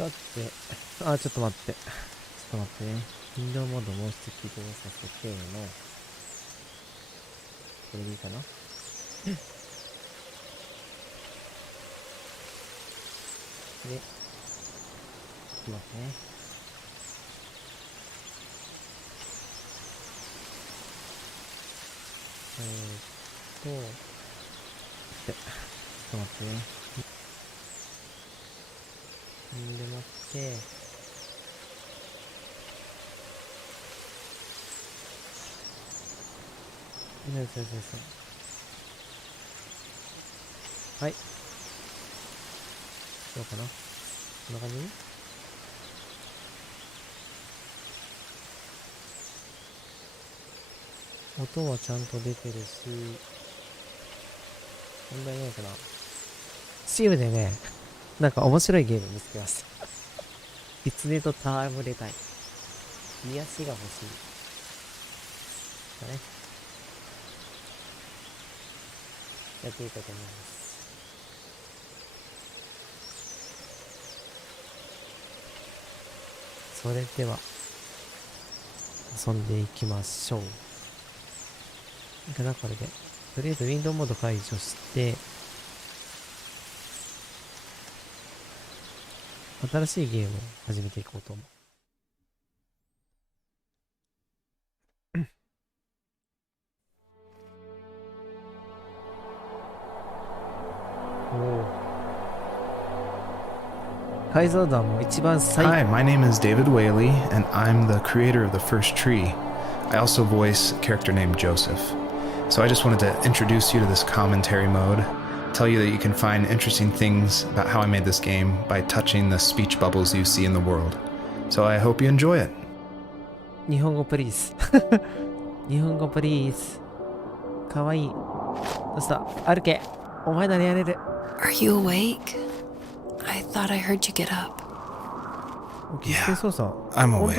さて、ちょっと待って。ちょっと待ってね。ウィンドウモードもう一度起動させての。これでいいかな。で、いきますね。ちょっと待ってね。で待って、はい。どうかな、こんな感じ。音はちゃんと出てるし、問題ないかな。チームでね、なんか面白いゲーム見つけました。狐と戯れたい。癒しが欲しい。だね。やっていきたいと思います。それでは、遊んでいきましょう。いいかな、これで。とりあえずウィンドウモード解除して、新しいゲームを始めていこうと思う。解像度はもう一番最高。 Hi, my name is David Whaley, and I'm the creator of the first tree. I also voice a character named Joseph. So I just wanted to introduce you to this commentary mode, tell you that you can find interesting things about how I made this game by touching the speech bubbles you see in the world. So I hope you enjoy it. 日本語プリーズ。日本語プリーズ。かわいい。どうした？歩け。お前ならやれる。Are you awake? I thought I heard you get up. Yeah, I'm awake.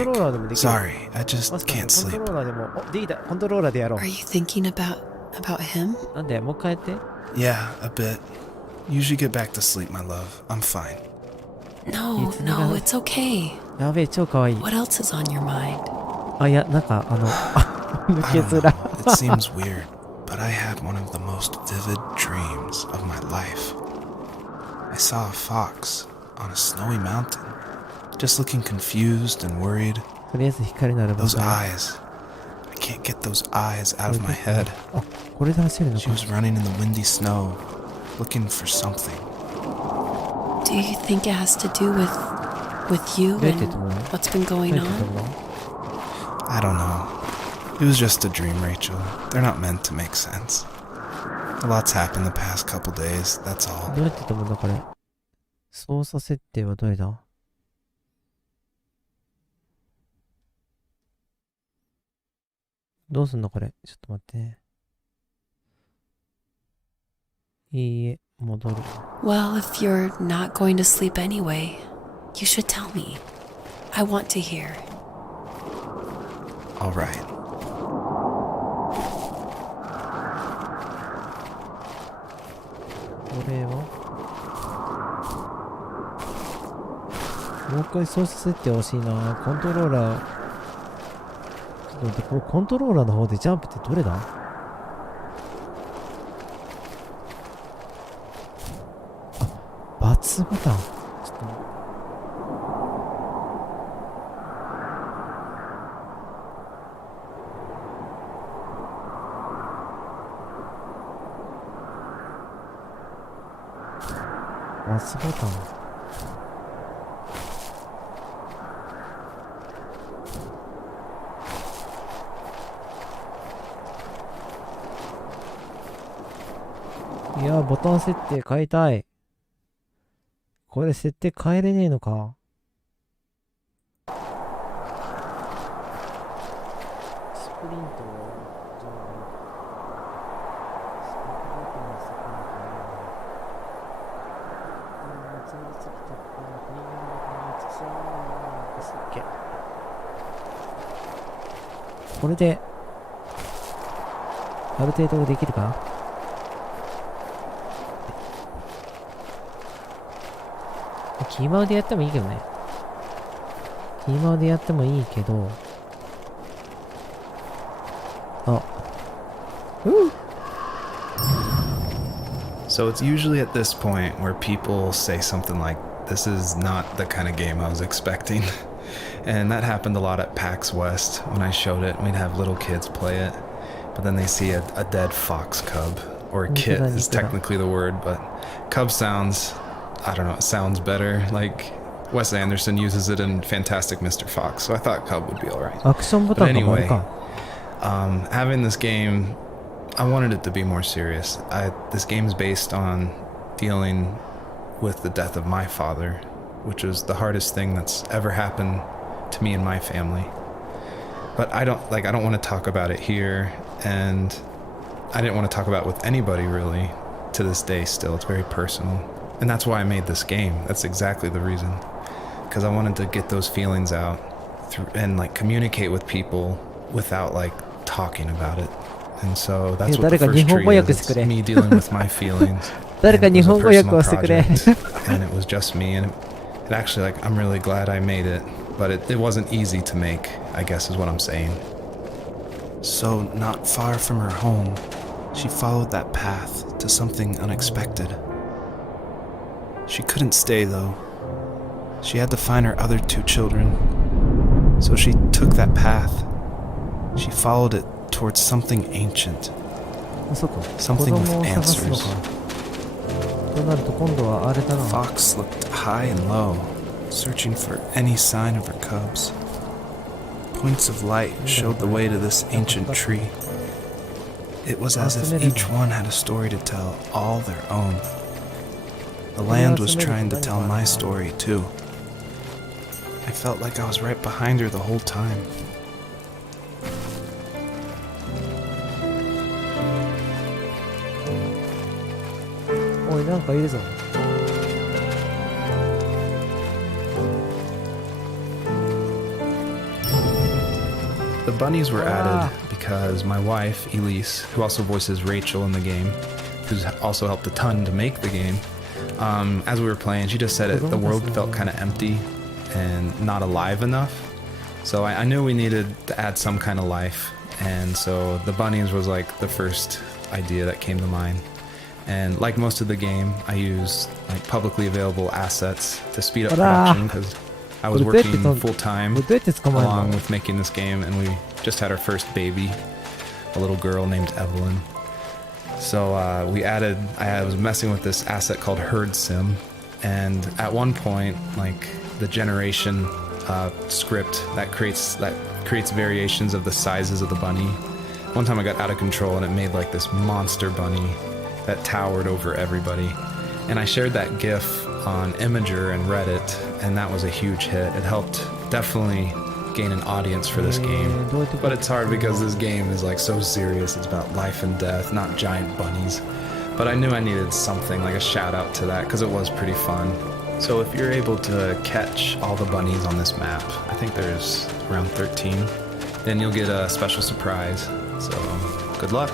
Sorry, I just can't sleep. Are you thinking about him? なんでもう一回やって。Yeah, a bit. Usually get back to sleep, my love. I'm fine. No, it's okay. やべえ、超かわいい。What else is on your mind? いや、なんか抜けづらい。It seems weird, but I had one of the most vivid dreams of my life. I saw a fox on a snowy mountain, just looking confused and worried. とりあえず光のある場 Those 所。eyes. I can't get those eyes out of my head. これで走るのか。 She was running in the windy snow, looking for something. Do you think it has to do with you and what's been going on? I don't know. It was just a dream, Rachel. They're not meant to make sense. A lot's happened the past couple days, that's all. どうやって飛ぶんだこれ。操作設定はどれだ？どうすんのこれ。ちょっと待って。いいえ、戻る。Well, if you're not going to sleep anyway, you should tell me. I want to hear. All right. これはもう一回操作設定欲しいな。コントローラー。ちょっと待って、これコントローラーの方でジャンプってどれだ？バツボタン。ちょっとバツボタン。いや、ボタン設定変えたい。これ設定変えれねえのか。スプリントをじゃあスプリントにするのかな。つぶりつきたくなくになるのかな。ちゃーですっけ。これである程度できるかな。キーマウでやってもいいけどね。今でやってもいいけど、あ、So it's usually at this point where people say something like, "This is not the kind of game I was expecting." And that happened a lot at PAX West when I showed it. We'd have little kids play it, but then they see a dead fox cub, or a kit is technically the word, but cub sounds, I don't know, it sounds better. Like Wes Anderson uses it in Fantastic Mr. Fox, so I thought cub would be alright. アクションボ But タンがある anyway, か。having this game, I wanted it to be more serious. This game is based on dealing with the death of my father, which was the hardest thing that's ever happened to me and my family. But I don't want to talk about it here, and I didn't want to talk about it with anybody really to this day still. It's very personal. And that's why I made this game. That's exactly the reason. Because I wanted to get those feelings out and like communicate with people without like talking about it. And so that's what the first tree is. It's me dealing with my feelings. And it was a personal project, and it was just me, and it actually, like, I'm really glad I made it, but it wasn't easy to make, I guess is what I'm saying. So, not far from her home, she followed that path to something unexpected. She couldn't stay, though. She had to find her other 2 children. So she took that path. She followed it towards something ancient. あ、そっか。 Something 子 with 供を探すの answers. か。となると今度はあれだな。 Fox looked high and low, searching for any sign of her cubs. Points of light showed the way to this ancient tree. It was as if each one had a story to tell, all their own. The land was trying to tell my story too. I felt like I was right behind her the whole time. おい、なんかいるぞ。The bunnies were added because my wife, Elise, who also voices Rachel in the game, who's also helped a ton to make the game, as we were playing, she just said the world felt kind of empty and not alive enough. So I knew we needed to add some kind of life, and so the bunnies was like the first idea that came to mind. And like most of the game, I use like publicly available assets to speed up production because I was working full time along with making this game, and we just had our first baby, a little girl named Evelyn. So I was messing with this asset called Herd Sim, and at one point, like the generation script that creates variations of the sizes of the bunny. One time I got out of control and it made like this monster bunny that towered over everybody. And I shared that GIF on Imager and Reddit, and that was a huge hit. It helped definitely gain an audience for this game. But it's hard because this game is like so serious. It's about life and death, not giant bunnies. But I knew I needed something, like a shout out to that, because it was pretty fun. So if you're able to catch all the bunnies on this map, I think there's around 13, then you'll get a special surprise. So good luck.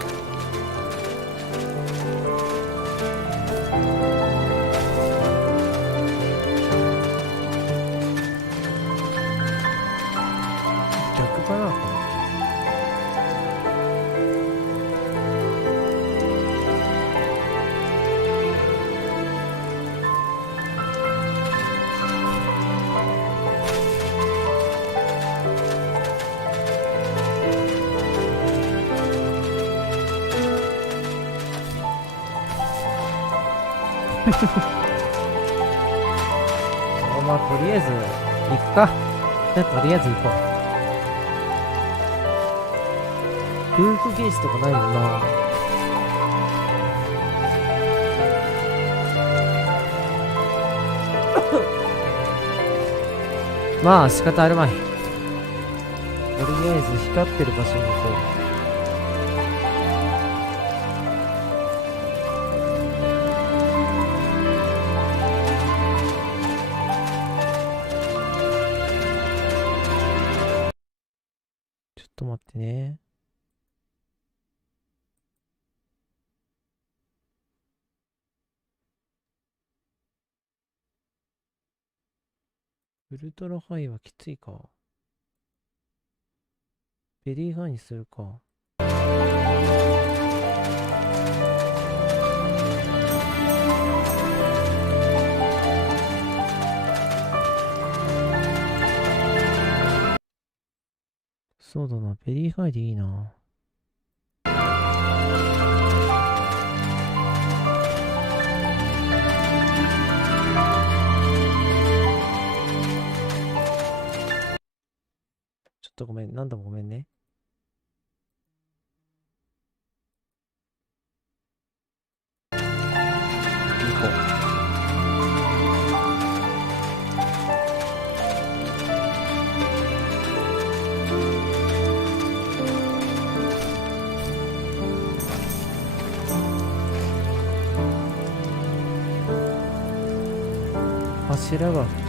まあ、とりあえず、行くか。じゃあ、とりあえず行こう。夫婦ゲージとかないもんな。まあ、仕方あるまい。とりあえず、光ってる場所に行こう。ちょっと待ってね。ウルトラハイはきついか。ベリーハイにするか。そうだな、ベリーハイでいいな。ちょっとごめん、何度もごめんね。行こう。柱が2つあ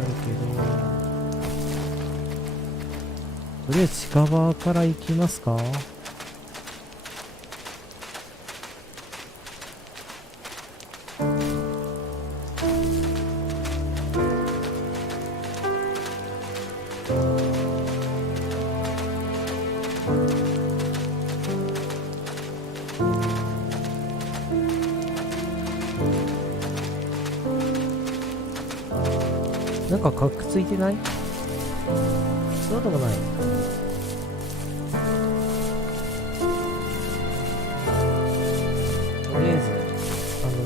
るけど、とりあえず近場から行きますか。なんかカックついてない？そうでもない。とりあえず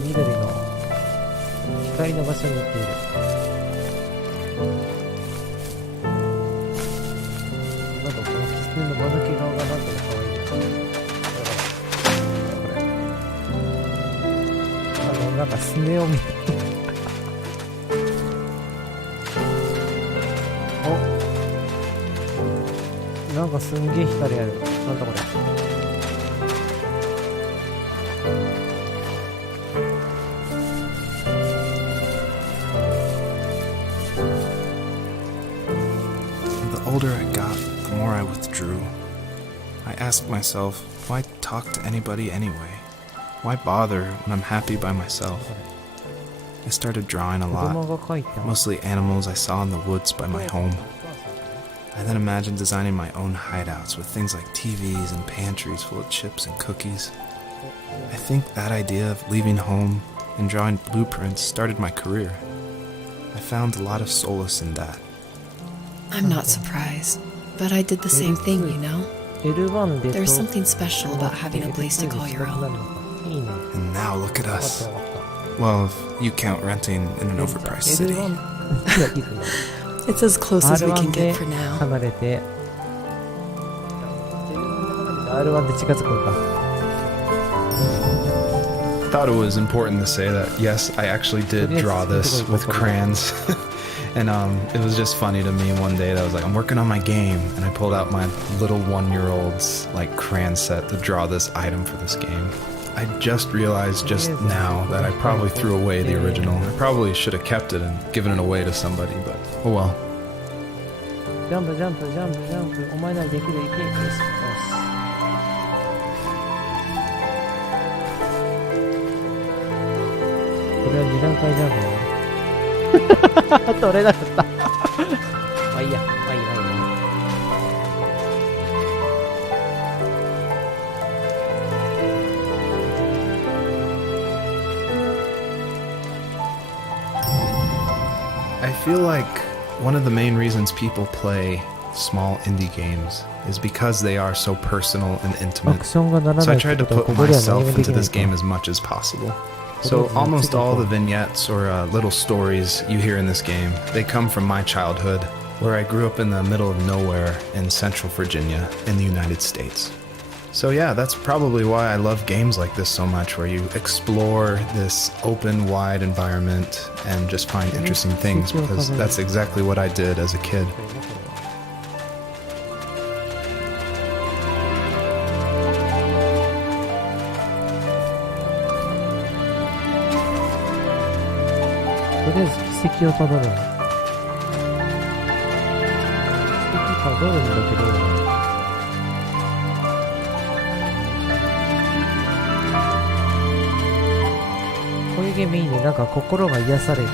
緑の光の場所に行っている。なんかこの狐の間抜け顔がなんとも可愛いですね。なんかスネを見てなんかすんげえ光ある。なんだこれ。The older I got, the more I withdrew. I asked myself, why talk to anybody anyway? Why bother when I'm happy by myself? I started drawing a lot, mostly animals I saw in the woods by my home. I then imagined designing my own hideouts with things like TVs and pantries full of chips and cookies. I think that idea of leaving home and drawing blueprints started my career. I found a lot of solace in that. I'm not surprised, but I did the same thing, you know? There's something special about having a place to call your own. And now look at us. Well, if you count renting in an overpriced city. It's as close as we can get for now. R1 で近づくんだ。I thought it was important to say that, yes, I actually did draw this with crayons. And it was just funny to me one day that I was like, I'm working on my game. And I pulled out my little 1-year-old's like crayon set to draw this item for this game. I just realized just now that I probably threw away the original. I probably should have kept it and given it away to somebody, but oh well. ジャンプジャンプジャンプジャンプ。お前ならできる。いけ。よし。これは2段階ジャンプだね。取れなかった。まあいいや。まあいい。I feel like one of the main reasons people play small indie games is because they are so personal and intimate. So I tried to put myself into this game as much as possible. So almost all the vignettes or little stories you hear in this game, they come from my childhood, where I grew up in the middle of nowhere in Central Virginia in the United States. So yeah, that's probably why I love games like this so much, where you explore this open, wide environment and just find interesting things, because that's exactly what I did as a kid.こういうゲームいいね。なんか心が癒される。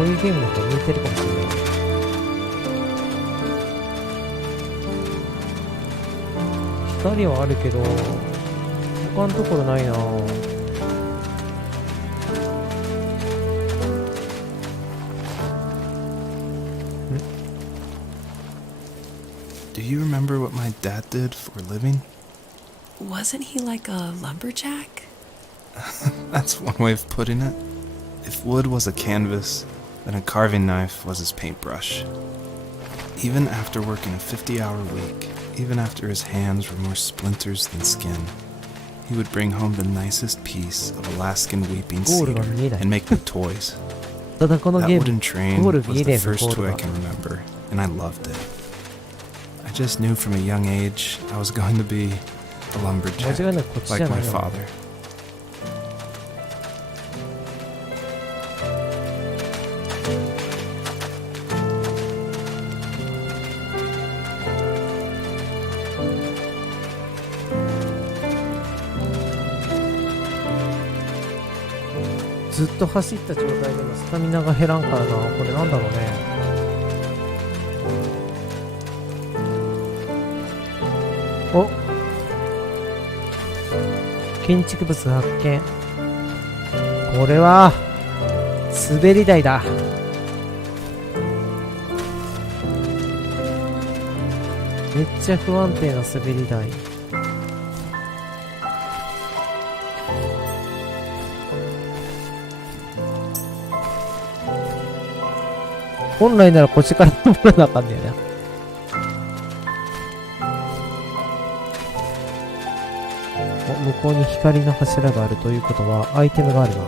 こういうゲームの方向いてるかもしれない。光はあるけど他のところないな。Do you remember what my dad did for a living? Wasn't he like a lumberjack? That's one way of putting it. If wood was a canvas, then a carving knife was his paintbrush. Even after working a 50-hour week, even after his hands were more splinters than skin, he would bring home the nicest piece of Alaskan weeping cedar and make me toys. That wooden train was the first toy I can remember, and I loved it. I just knew from a young age I was going to be a lumberjack, like my father. ずっと走った状態でもスタミナが減らんからな。これなんだろうね。お、建築物発見。これは滑り台だ。めっちゃ不安定な滑り台。本来ならこっちから登らなあかんねやな。向こうに光の柱があるということはアイテムがあるな。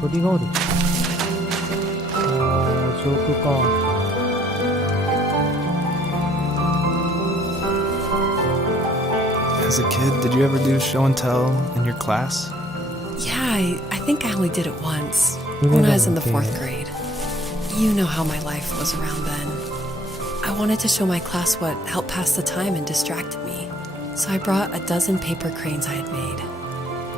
鳥がある。上空か。As a kid, did you ever do show and tell in your class? Yeah, I think I only did it once, when I was in the 4th grade. You know how my life was around then. I wanted to show my class what helped pass the time and distracted me. So I brought a dozen paper cranes I had made.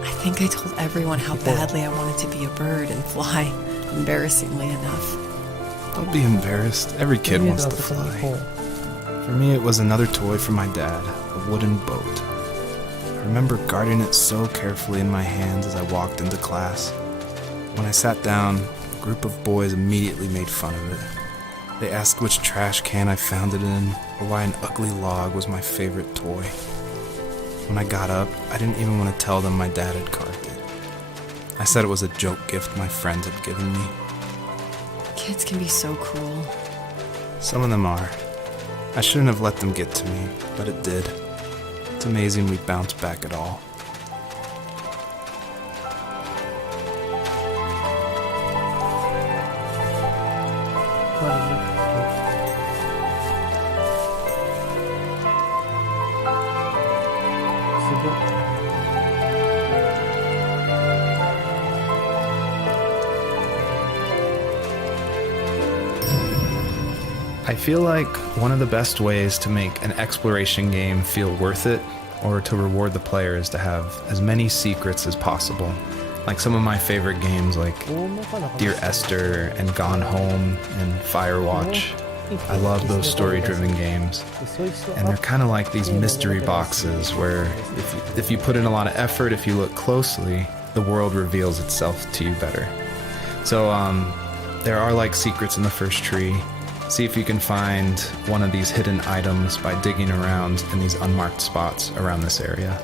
I think I told everyone how badly I wanted to be a bird and fly, embarrassingly enough. Don't be embarrassed. Every kid wants to fly. For me, it was another toy from my dad, a wooden boat. I remember guarding it so carefully in my hands as I walked into class. When I sat down, a group of boys immediately made fun of it. They asked which trash can I found it in, or why an ugly log was my favorite toy. When I got up, I didn't even want to tell them my dad had carved it. I said it was a joke gift my friends had given me. Kids can be so cruel. Some of them are. I shouldn't have let them get to me, but it did. It's amazing we bounced back at all. I feel like one of the best ways to make an exploration game feel worth it, or to reward the player, is to have as many secrets as possible. Like some of my favorite games like Dear Esther and Gone Home and Firewatch. I love those story-driven games. And they're kind of like these mystery boxes where if you put in a lot of effort, if you look closely, the world reveals itself to you better. So there are like secrets in the first tree. See if you can find one of these hidden items by digging around in these unmarked spots around this area.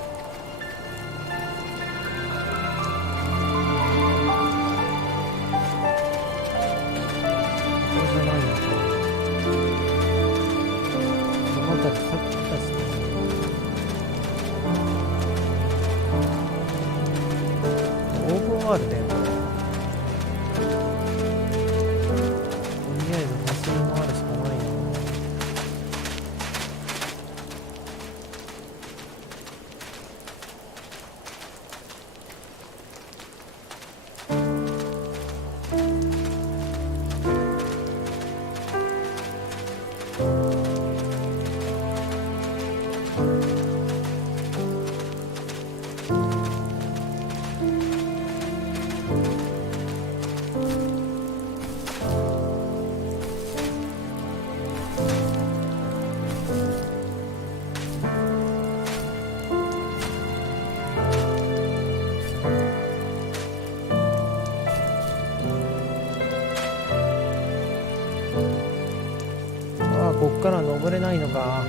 から登れないのか。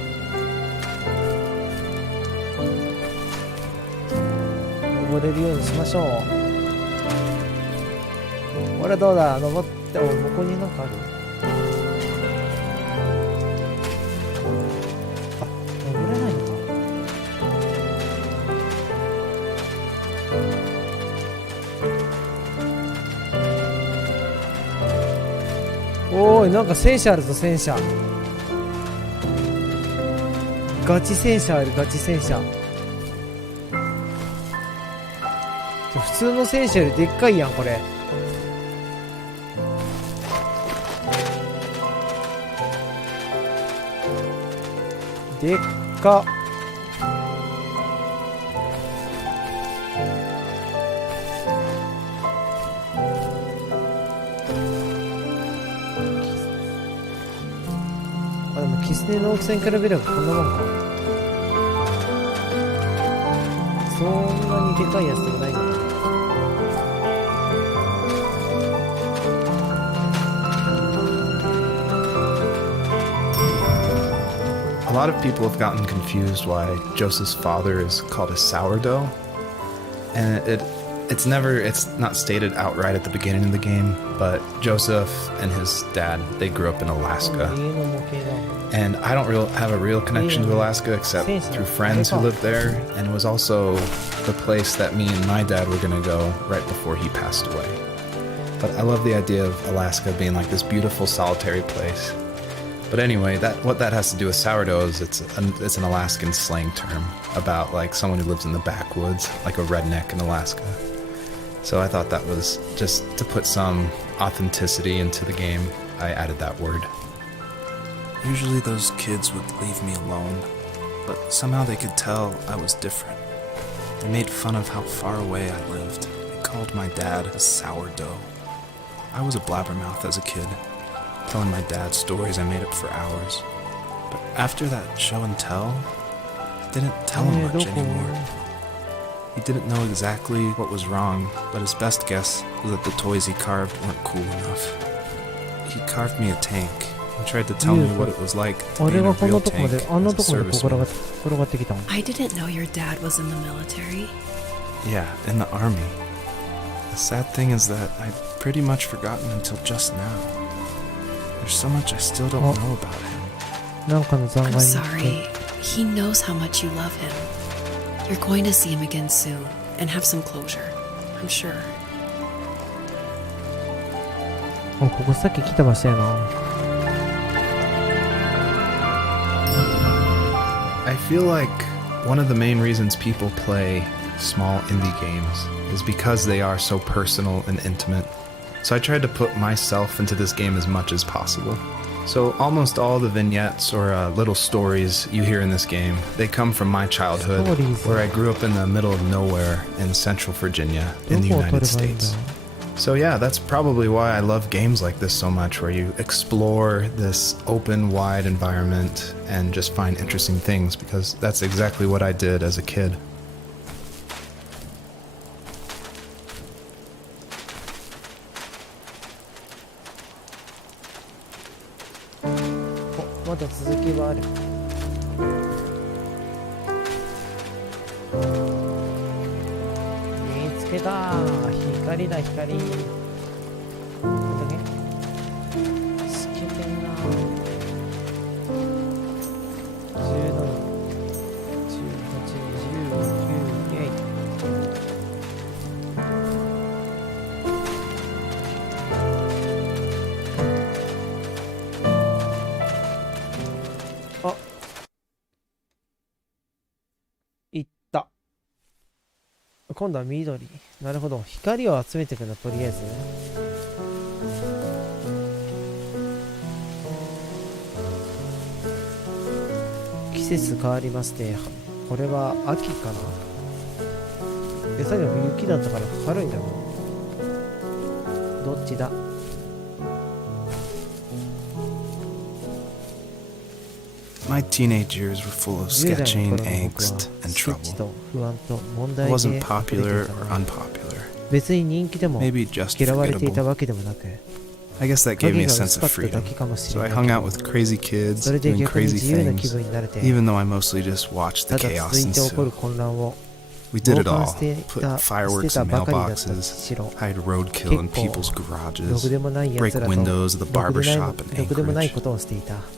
登れるようにしましょう。これどうだ、登って、ここになんかある。あ、登れないのか。おーい、なんか戦車あるぞ、戦車。ガチ戦車ある、ガチ戦車。普通の戦車よりでっかいやん、これ。でっか。あ、でもキツネの大きさに比べればこんなもんか。そんなにでかいやつでもないんだ。A lot of people have gotten confused why Joseph's father is called a sourdough, and it's not stated outright at the beginning of the game, but Joseph and his dad, they grew up in Alaska, and I don't have a real connection to Alaska except through friends who lived there, and it was also the place that me and my dad were going to go right before he passed away. But I love the idea of Alaska being like this beautiful solitary place. But anyway, what that has to do with sourdough is it's an Alaskan slang term about like someone who lives in the backwoods, like a redneck in Alaska. So I thought that was just to put some authenticity into the game. I added that word. Usually those kids would leave me alone, but somehow they could tell I was different. They made fun of how far away I lived. They called my dad a sourdough. I was a blabbermouth as a kid, telling my dad stories I made up for hours. But after that show and tell, I didn't tell him much anymore. He didn't know exactly what was wrong, but his best guess was that the toys he carved weren't cool enough. He carved me a tank and tried to tell me what it was like to be in a real tank as a serviceman. I didn't know your dad was in the military. Yeah, in the army. The sad thing is that I'd pretty much forgotten until just now. There's so much I still don't know about him. I'm sorry. He knows how much you love him. You're going to see him again soon and have some closure, I'm sure. ここさっき来た場所やな。I feel like one of the main reasons people play small indie games is because they are so personal and intimate. So I tried to put myself into this game as much as possible. So almost all the vignettes or little stories you hear in this game, they come from my childhood, where I grew up in the middle of nowhere in Central Virginia in the United States. So yeah, that's probably why I love games like this so much, where you explore this open, wide environment and just find interesting things, because that's exactly what I did as a kid. Oh, まだ続きはある。見つけた。光だ、光。これだけ透けてんな。17、18、19、イェイ。あ、いった。今度は緑。なるほど。光を集めていくんだ、とりあえず。季節変わりまして、これは秋かな。で、さっきの雪だったから春になる。どっちだ？ My teenage years were full of sketching, angst, and trouble. I wasn't popular or unpopular. Maybe just Maybe just forgettable. I guess that gave me a sense of freedom. So I hung out with crazy kids, doing crazy things, even though I mostly just watched the chaos ensue. We did it all. Put fireworks in mailboxes, hide roadkill in people's garages, break windows of the barbershop in Anchorage.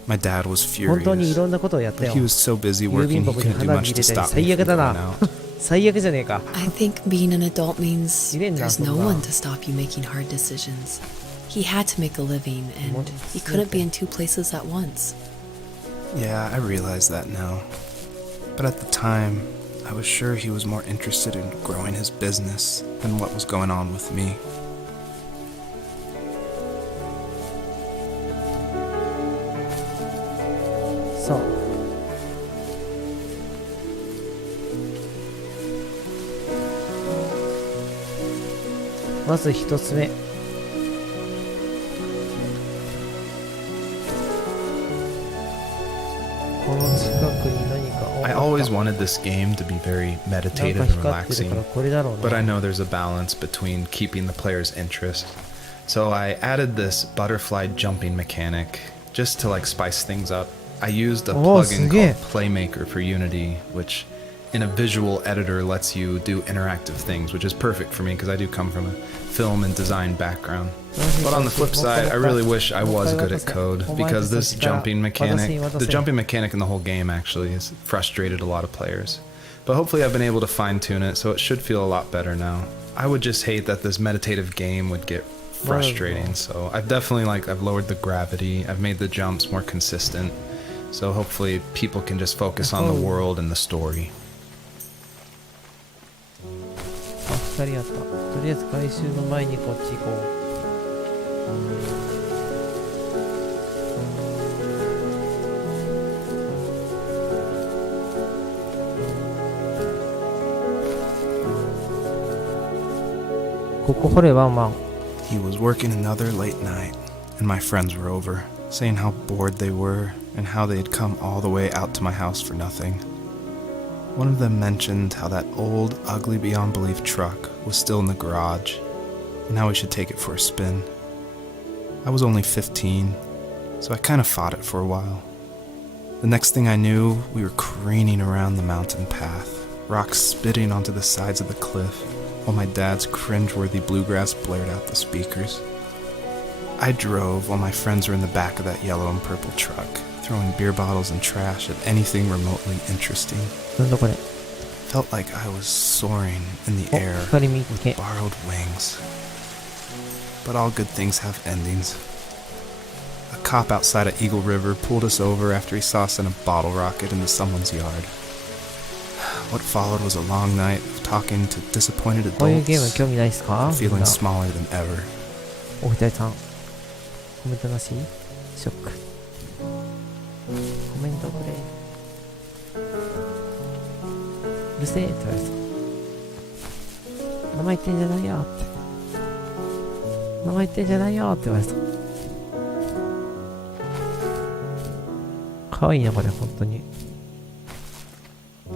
My dad was furious, but he was so busy working he couldn't do much to stop me from going out. 最悪じゃねえか。 I think being an adult means there's no one to stop you making hard decisions. He had to make a living, and he couldn't be in two places at once. Yeah, I realize that now. But at the time, I was sure he was more interested in growing his business than what was going on with me. そう。まず一つ目。この近くに何か。 I always wanted this game to be very meditative and relaxing, but I know there's a balance between keeping the player's interest. So I added this butterfly jumping mechanic just to like spice things up. I used a plugin called Playmaker for Unity, which in a visual editor lets you do interactive things, which is perfect for me because I do come from a film and design background. But on the flip side, I really wish I was good at code, because this jumping mechanic, the jumping mechanic in the whole game actually has frustrated a lot of players. But hopefully I've been able to fine tune it, so it should feel a lot better now. I would just hate that this meditative game would get frustrating, so I've definitely I've lowered the gravity, I've made the jumps more consistent, so hopefully people can just focus on the world and the story. あ、2人やった。とりあえず回収の前にこっち行こう。ここ掘ればまあ。 He was working another late night, and my friends were over, saying how bored they were and how they had come all the way out to my house for nothing. One of them mentioned how that old, ugly beyond belief truck was still in the garage, and how we should take it for a spin. I was only 15, so I kind of fought it for a while. The next thing I knew, we were craning around the mountain path, rocks spitting onto the sides of the cliff, while my dad's cringeworthy bluegrass blared out the speakers. I drove while my friends were in the back of that yellow and purple truck, throwing beer bottles and trash at anything remotely interesting. Felt like I was soaring in the air with borrowed wings. But all good things have endings. A cop outside of Eagle River pulled us over after he saw us in a bottle rocket into someone's yard. What followed was a long night of talking to disappointed adults and feeling smaller than ever. お二人さん、コメントなし？ショック。コメントくれ。うるせえって言われた。名前言ってんじゃないよって。名前言ってんじゃないよって言われた。かわいいなこれ本当に。な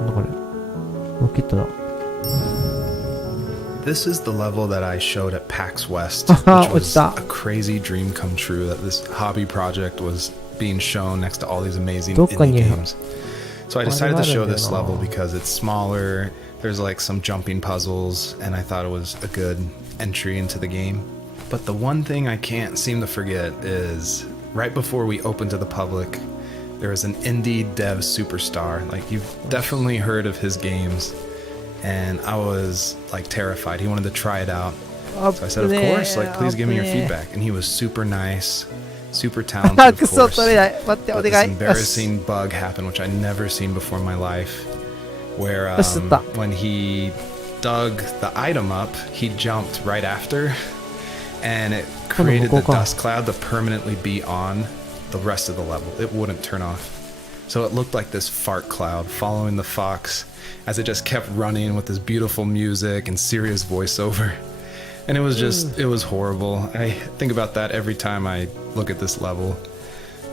んだこれ。ロケットだ。This is the level that I showed at PAX West, which was a crazy dream come true, that this hobby project was being shown next to all these amazing indie games. So I decided to show this level because it's smaller, there's some jumping puzzles, and I thought it was a good entry into the game. But the one thing I can't seem to forget is, right before we opened to the public, there was an indie dev superstar. You've definitely heard of his games. And I was terrified. He wanted to try it out. So I said, of course, please give me your feedback. And he was super nice, super talented, of course. But this embarrassing bug happened, which I'd never seen before in my life, where when he dug the item up, he jumped right after, and it created the dust cloud to permanently be on the rest of the level. It wouldn't turn off. So it looked like this fart cloud following the fox as it just kept running with this beautiful music and serious voiceover. And it was just, it was horrible. I think about that every time I look at this level.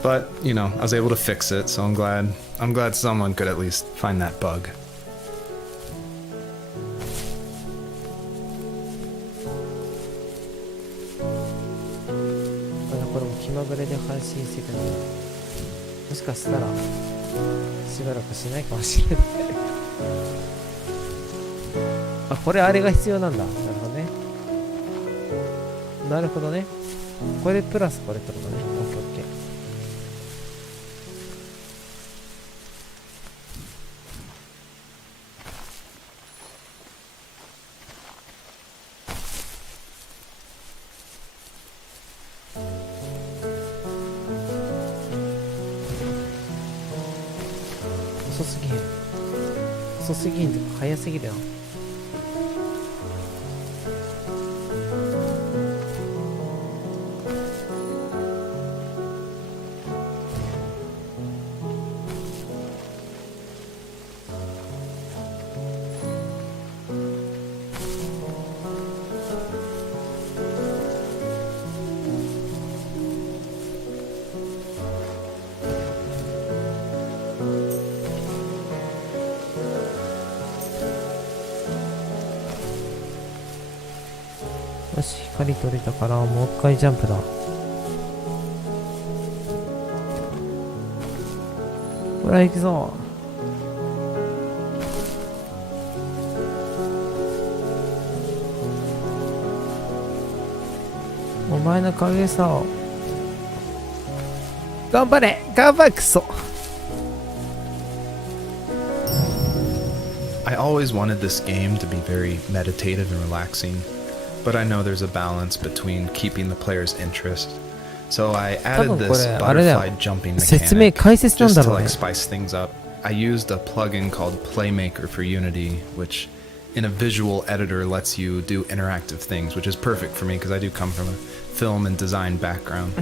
But, I was able to fix it, so I'm glad someone could at least find that bug. これも気まぐれで配信してくれる。もしかしたらしばらくしないかもしれないあ、これあれが必要なんだ。なるほどね。なるほどね。これプラスこれってことね。オッケーオッケー。遅すぎる。遅すぎんとか早すぎるな。よし、光取れたからもう一回ジャンプだ。ほら行くぞ。お前の影さを頑張れ、頑張れ、クソ。I always wanted this game to be very meditative and relaxing, but I know there's a balance between keeping the player's interest. So I added this butterfly jumping mechanic just to like spice things up. I used a plugin called Playmaker for Unity, which in a visual editor lets you do interactive things, which is perfect for me because I do come from a film and design background.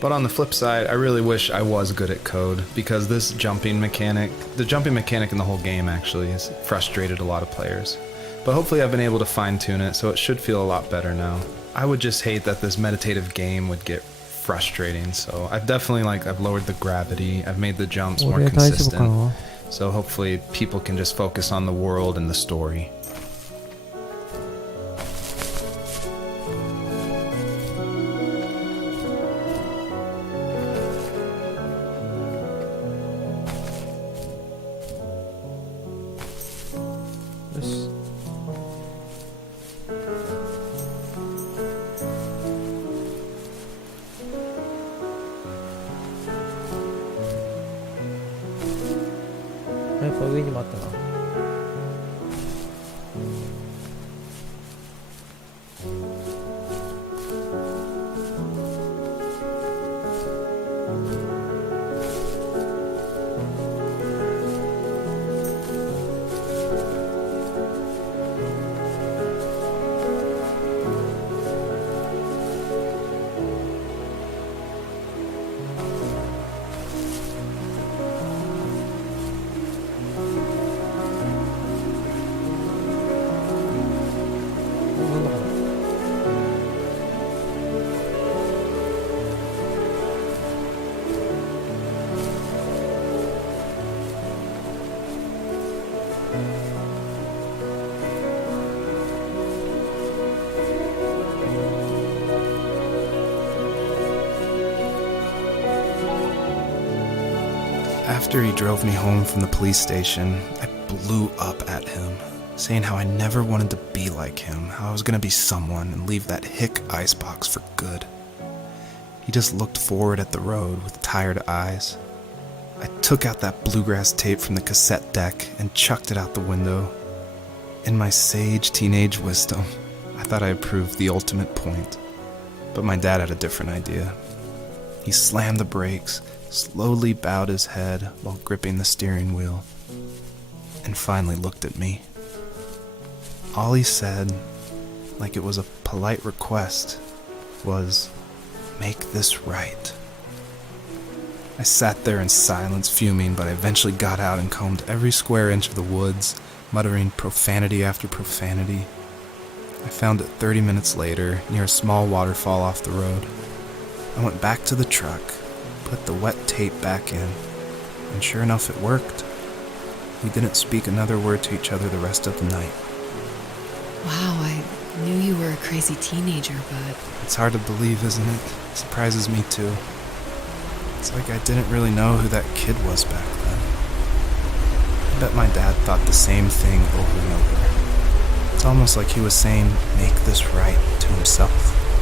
But on the flip side, I really wish I was good at code, because this jumping mechanic, the jumping mechanic in the whole game actually has frustrated a lot of players. But hopefully I've been able to fine-tune it, so it should feel a lot better now. I would just hate that this meditative game would get frustrating, so I've definitely I've lowered the gravity, I've made the jumps more consistent, so hopefully people can just focus on the world and the story.やっぱ上にもあったな。After he drove me home from the police station, I blew up at him, saying how I never wanted to be like him, how I was gonna be someone and leave that hick icebox for good. He just looked forward at the road with tired eyes. I took out that bluegrass tape from the cassette deck and chucked it out the window. In my sage teenage wisdom, I thought I had proved the ultimate point. But my dad had a different idea. He slammed the brakes, slowly bowed his head while gripping the steering wheel, and finally looked at me. All he said, like it was a polite request, was, "Make this right." I sat there in silence, fuming, but I eventually got out and combed every square inch of the woods, muttering profanity after profanity. I found it 30 minutes later, near a small waterfall off the road. I went back to the truck, put the wet tape back in, and sure enough it worked. We didn't speak another word to each other the rest of the night. Wow, knew you were a crazy teenager, but It's hard to believe, isn't it? Surprises me too. It's like I didn't really know who that kid was back then. I bet my dad thought the same thing over and over. It's almost like he was saying, make this right, to himself,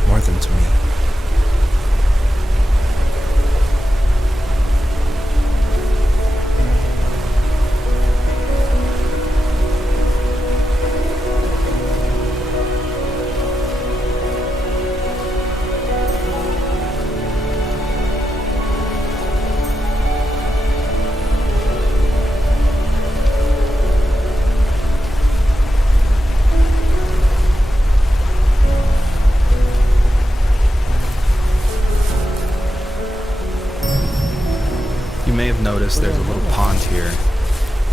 more than to me. You may have noticed there's a little pond here,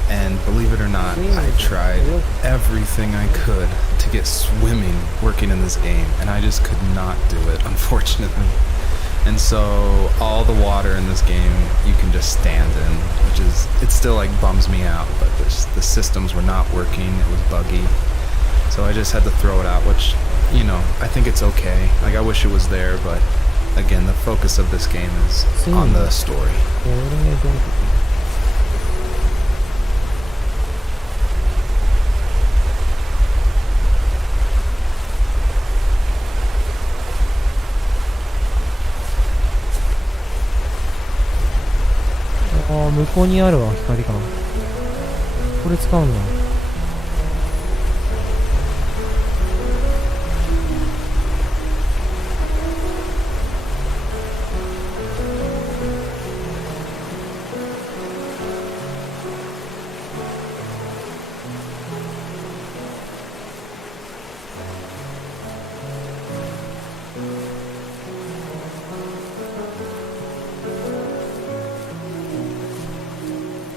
and believe it or not, I tried everything I could to get swimming working in this game, and I just could not do it, unfortunately. And so all the water in this game you can just stand in, which is, it still like bums me out, but the systems were not working, it was buggy. So I just had to throw it out, which, you know, I think it's okay. Like, I wish it was there, but again, the focus of this game is on the story. ああ、向こうにあるわ、光が。これ使うんだ。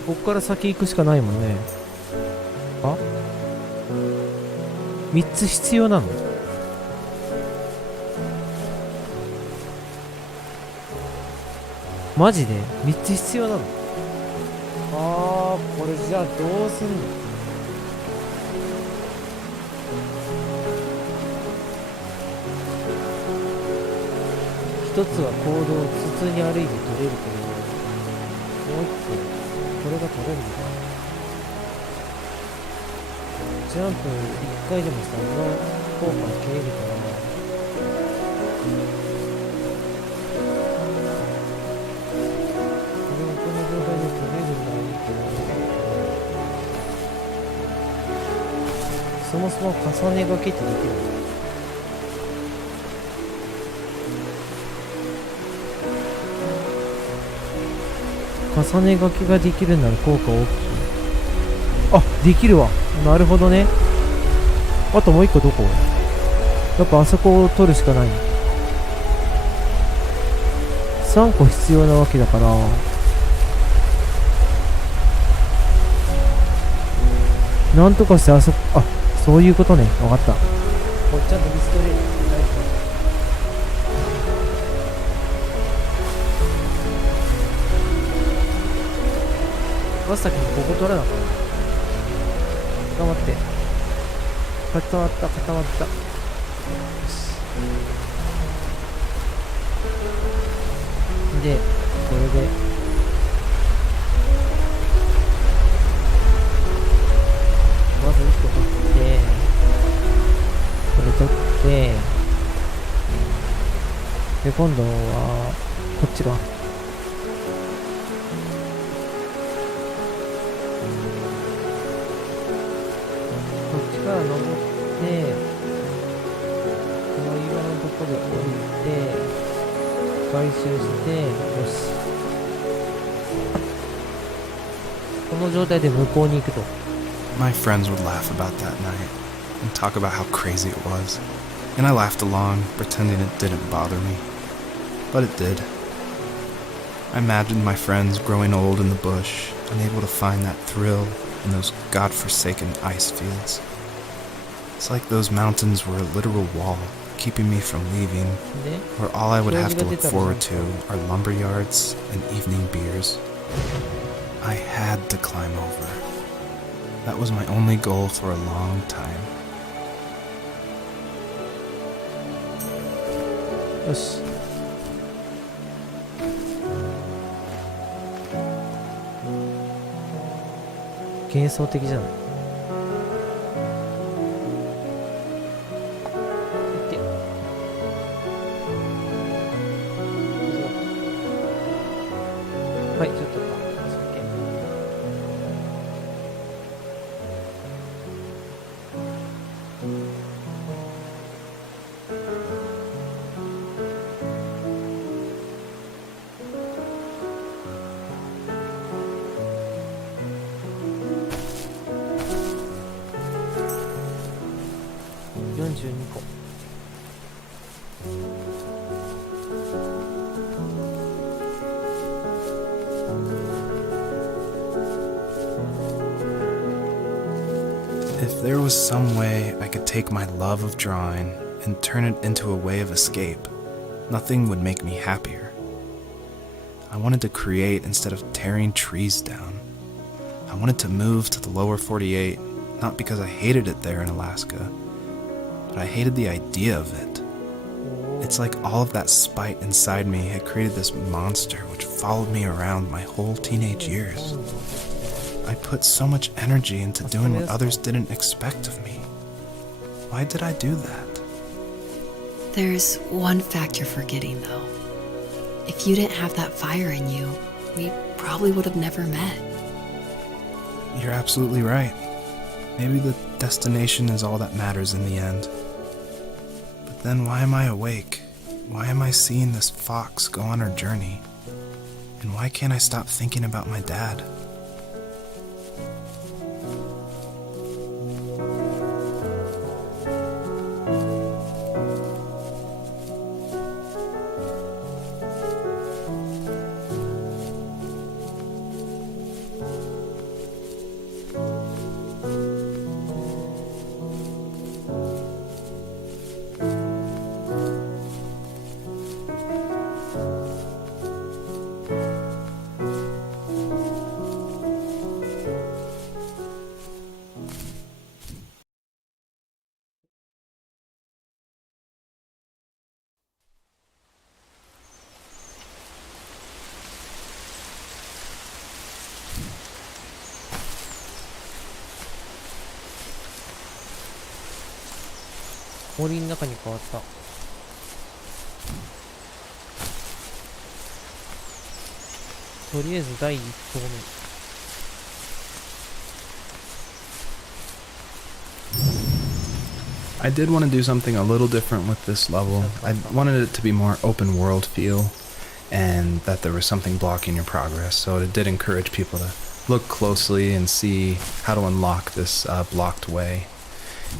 こっから先行くしかないもんね。あ、3つ必要なの？マジで3つ必要なの？あー、これじゃあどうすんの？一つは行動を普通に歩いて取れるけど、もう一個これが取れるのかな。ジャンプ1回でもさ、の効果切れるから、これをこの状態で取れるのはいいけど、そもそも重ねがけってできるの？重ね書きができるなら効果大きい。あ、できるわ。なるほどね。あともう一個どこ？やっぱあそこを取るしかない。3個必要なわけだから、なんとかしてあそこ、あ、そういうことね。わかった。こっちゃんとミストレール。まさきにここ取らなかった。固まって。固まった。よし。で、これで。まず1個取って、これ取って、で、今度は、こっちか。から登って、この岩のとこで降りて、回収して、よし。この状態で向こうに行くと。My friends would laugh about that night and talk about how crazy it was, and I laughed along, pretending it didn't bother me. But it did. I imagined my friends growing old in the bush, unable to find that thrill in those godforsaken ice fields. It's like those mountains were a literal wall, keeping me from leaving, where all I would have to look forward to are lumber yards and evening beers. I had to climb over. That was my only goal for a long time. よし。幻想的じゃない。はい、ちょっと42個。If there was some way I could take my love of drawing and turn it into a way of escape, nothing would make me happier. I wanted to create instead of tearing trees down. I wanted to move to the lower 48, not because I hated it there in Alaska, but I hated the idea of it. It's like all of that spite inside me had created this monster which followed me around my whole teenage years. I put so much energy into doing what others didn't expect of me. Why did I do that? There's one fact you're forgetting, though. If you didn't have that fire in you, we probably would have never met. You're absolutely right. Maybe the destination is all that matters in the end. But then why am I awake? Why am I seeing this fox go on her journey? And why can't I stop thinking about my dad?森の中に変わった。とりあえず第1投目。I did want to do something a little different with this level. I wanted it to be more open world feel and that there was something blocking your progress. So it did encourage people to look closely and see how to unlock this blocked way.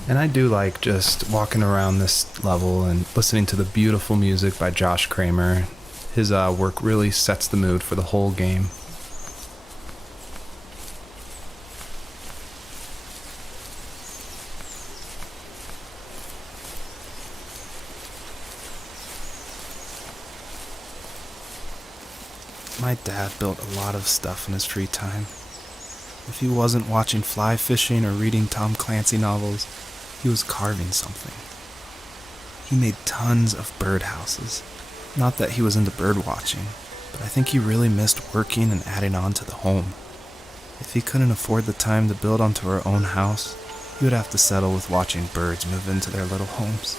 And I do like just walking around this level and listening to the beautiful music by Josh Kramer. His work really sets the mood for the whole game. My dad built a lot of stuff in his free time. If he wasn't watching fly fishing or reading Tom Clancy novels, he was carving something. He made tons of birdhouses. Not that he was into bird watching, but I think he really missed working and adding on to the home. If he couldn't afford the time to build onto our own house, he would have to settle with watching birds move into their little homes.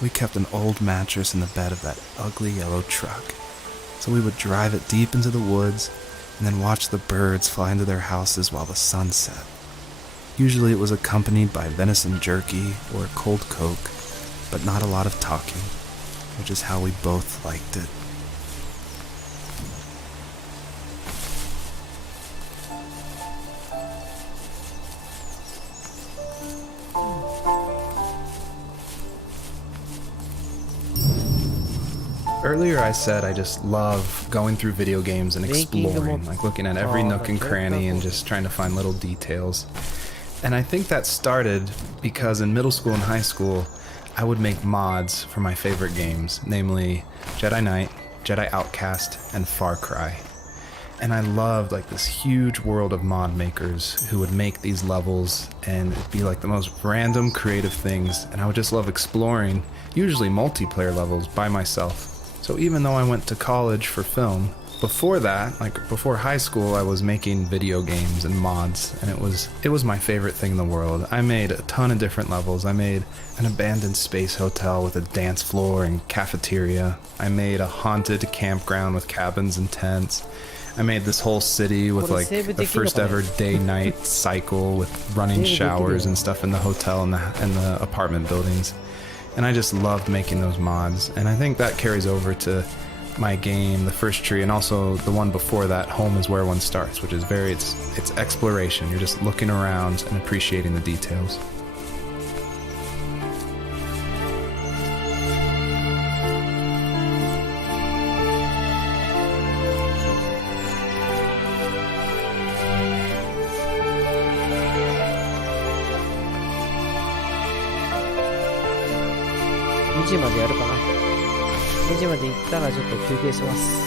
We kept an old mattress in the bed of that ugly yellow truck, so we would drive it deep into the woods and then watch the birds fly into their houses while the sun set. Usually it was accompanied by venison jerky or cold Coke, but not a lot of talking, which is how we both liked it. Earlier I said I just love going through video games and exploring, like looking at every nook and cranny and just trying to find little details. And I think that started because in middle school and high school, I would make mods for my favorite games, namely Jedi Knight, Jedi Outcast, and Far Cry. And I loved like this huge world of mod makers who would make these levels, and it'd be like the most random creative things, and I would just love exploring, usually multiplayer levels, by myself. So even though I went to college for film, before that, like before high school, I was making video games and mods, and it was my favorite thing in the world. I made a ton of different levels. I made an abandoned space hotel with a dance floor and cafeteria. I made a haunted campground with cabins and tents. I made this whole city with like the first ever day-night cycle with running showers and stuff in the hotel and the apartment buildings. And I just loved making those mods. And I think that carries over to my game, The First Tree, and also the one before that, Home is Where One Starts, which is it's exploration. You're just looking around and appreciating the details.2時までやるかな。2時まで行ったらちょっと休憩します。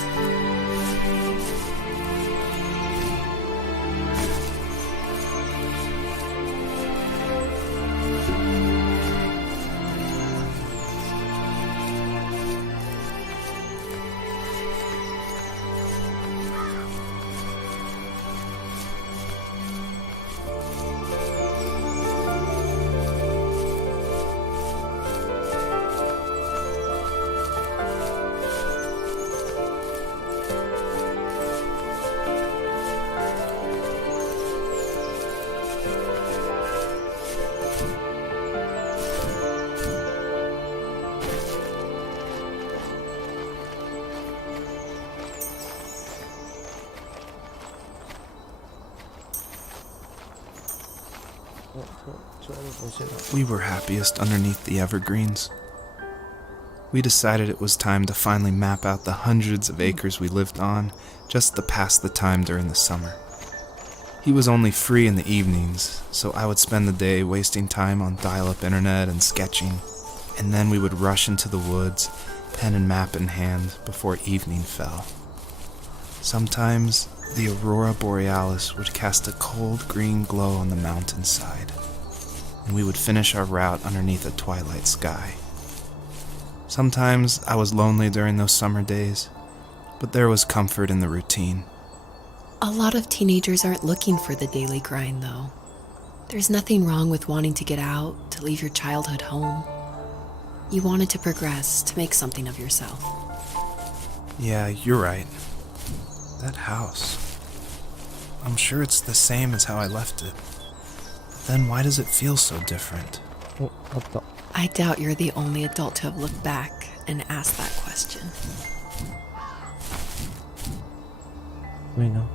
We were happiest underneath the evergreens. We decided it was time to finally map out the hundreds of acres we lived on just to pass the time during the summer. He was only free in the evenings, so I would spend the day wasting time on dial-up internet and sketching, and then we would rush into the woods, pen and map in hand, before evening fell. Sometimes, the aurora borealis would cast a cold green glow on the mountainside, and we would finish our route underneath a twilight sky. Sometimes I was lonely during those summer days, but there was comfort in the routine. A lot of teenagers aren't looking for the daily grind, though. There's nothing wrong with wanting to get out, to leave your childhood home. You wanted to progress, to make something of yourself. Yeah, you're right. That house. I'm sure it's the same as how I left it. But then why does it feel so different? I doubt you're the only adult to have looked back and asked that question. Wait, no.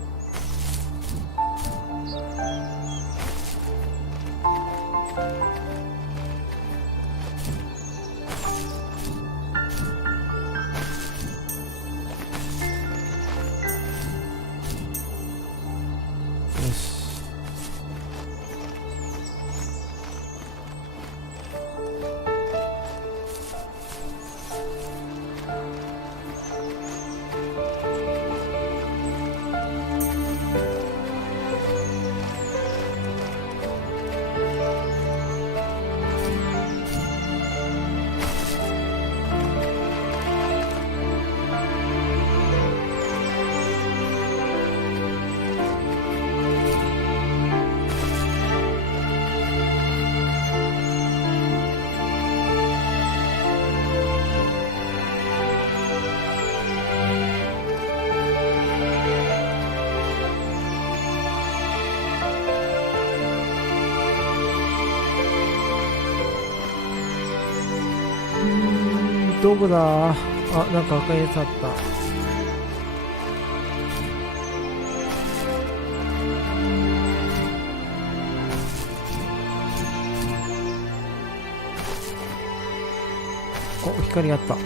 どこだ？あ、なんか赤いやつあった。お、光があった。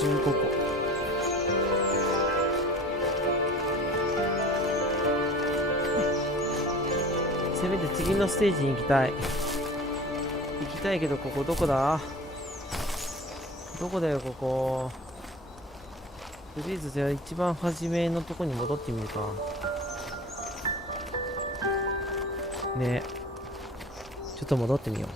55個。次のステージに行きたい。行きたいけど、ここどこだ？どこだよ、ここ。とりあえず、じゃあ一番初めのとこに戻ってみるか。ね。ちょっと戻ってみよう。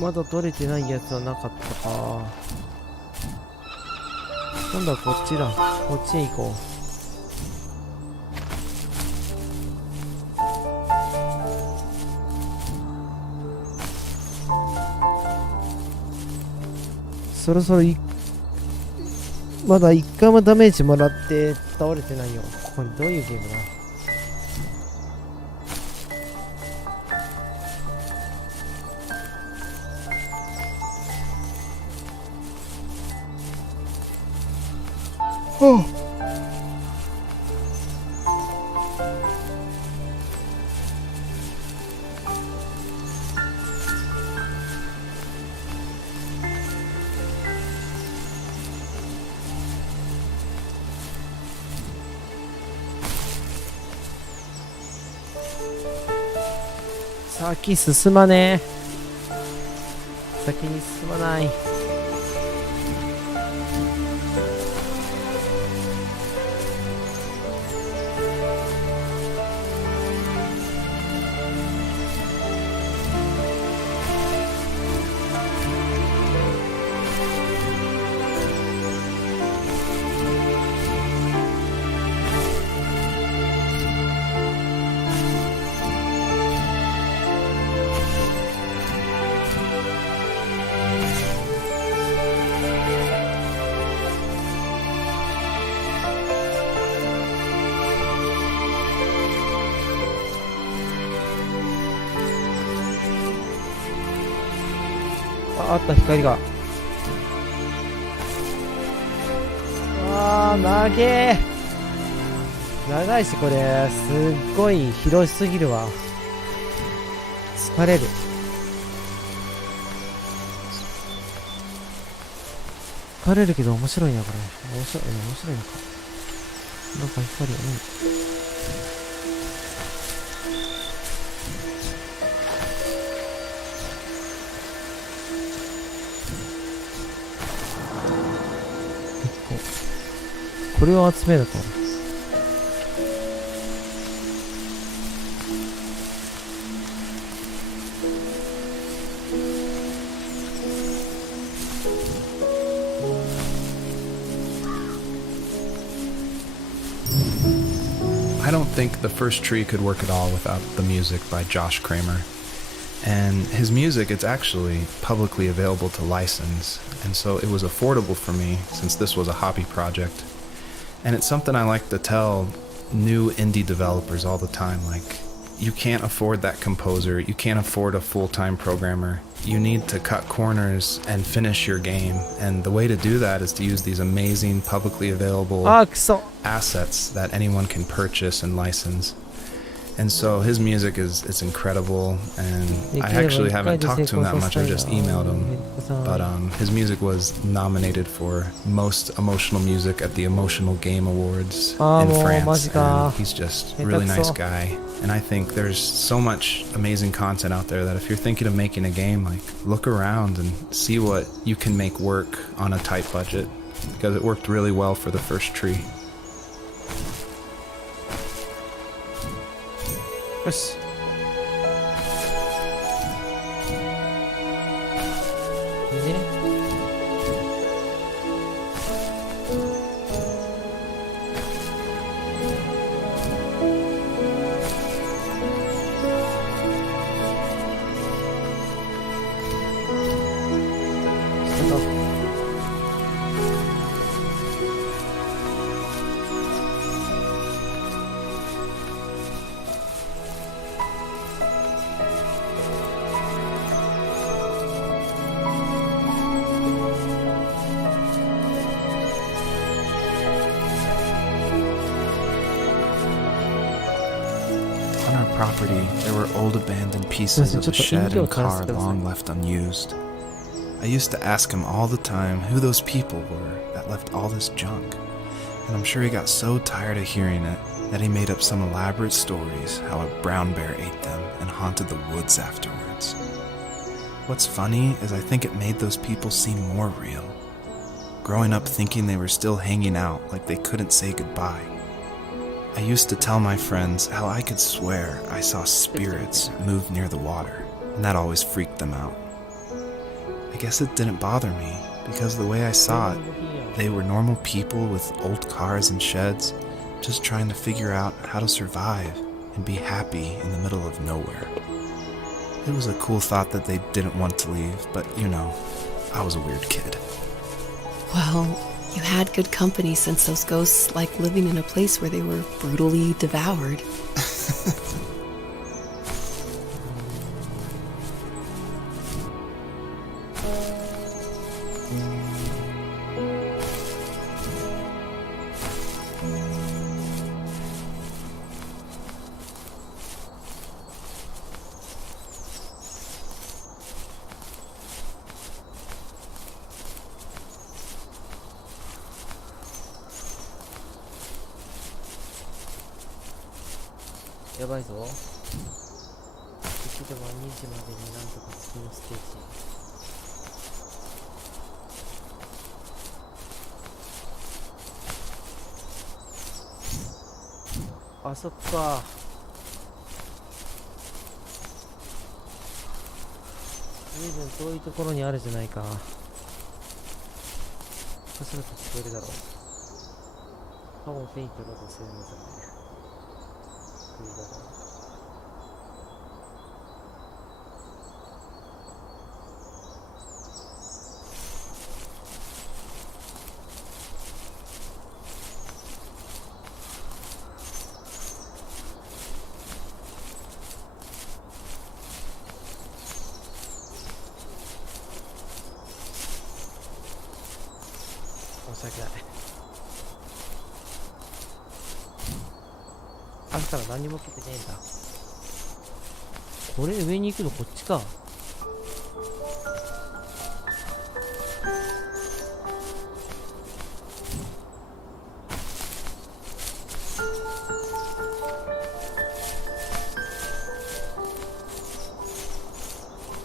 まだ取れてないやつはなかったか。今度はこっちだ。こっちへ行こう。そろそろまだ一回もダメージもらって倒れてないよ。これどういうゲームだ？先進まねえ。先に進まない。あった光が。長え。長いし、これすっごい広すぎるわ。疲れる。疲れるけど面白いな、これ。面白いのか。なんか光がね。これを集めると。I don't think the first tree could work at all without the music by Josh Kramer. And his music, it's actually publicly available to license, and so it was affordable for me since this was a hobby project. And it's something I like to tell new indie developers all the time, like, you can't afford that composer, you can't afford a full-time programmer. You need to cut corners and finish your game, and the way to do that is to use these amazing publicly available assets that anyone can purchase and license. And so his music it's incredible, and I actually haven't talked to him that much. I just emailed him, but his music was nominated for Most Emotional Music at the Emotional Game Awards in France, and he's just a really nice guy. And I think there's so much amazing content out there that if you're thinking of making a game, like, look around and see what you can make work on a tight budget, because it worked really well for the first tree. よし。でね。property, there were old abandoned pieces of a shed and car long left unused. I used to ask him all the time who those people were that left all this junk, and I'm sure he got so tired of hearing it that he made up some elaborate stories how a brown bear ate them and haunted the woods afterwards. What's funny is I think it made those people seem more real, growing up thinking they were still hanging out like they couldn't say goodbye. I used to tell my friends how I could swear I saw spirits move near the water, and that always freaked them out. I guess it didn't bother me, because the way I saw it, they were normal people with old cars and sheds, just trying to figure out how to survive and be happy in the middle of nowhere. It was a cool thought that they didn't want to leave, but you know, I was a weird kid. Well, you had good company since those ghosts like living in a place where they were brutally devoured. やばいぞ。できれば2時までになんとか次のステージ。あ、そっか。随分遠いところにあるじゃないか。そろそろ聞こえるだろう。多分フェイントだとそういうのだね。申し訳ない。朝から何も受けてねえんだ。これ上に行くのこっちか。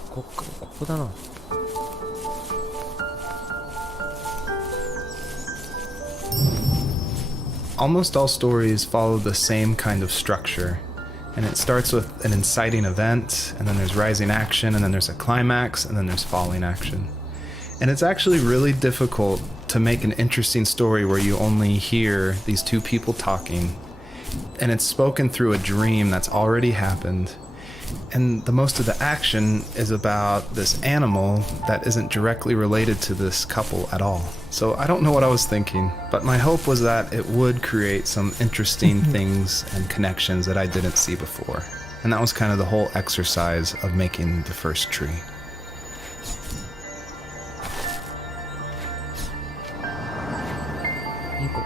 ここだな。Almost all stories follow the same kind of structure, and it starts with an inciting event, and then there's rising action, and then there's a climax, and then there's falling action. And it's actually really difficult to make an interesting story where you only hear these two people talking, and it's spoken through a dream that's already happened. And the most of the action is about this animal that isn't directly related to this couple at all. So I don't know what I was thinking, but my hope was that it would create some interesting things and connections that I didn't see before. And that was kind of the whole exercise of making the first tree. 2個。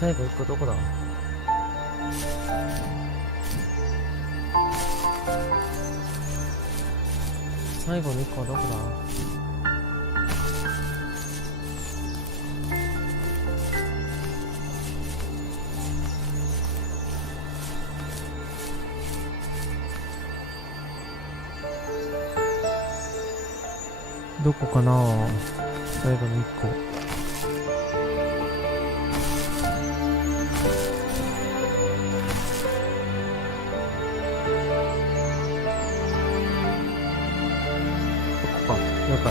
最後1個どこだ？最後の1個はどこだ？どこかな？最後の1個。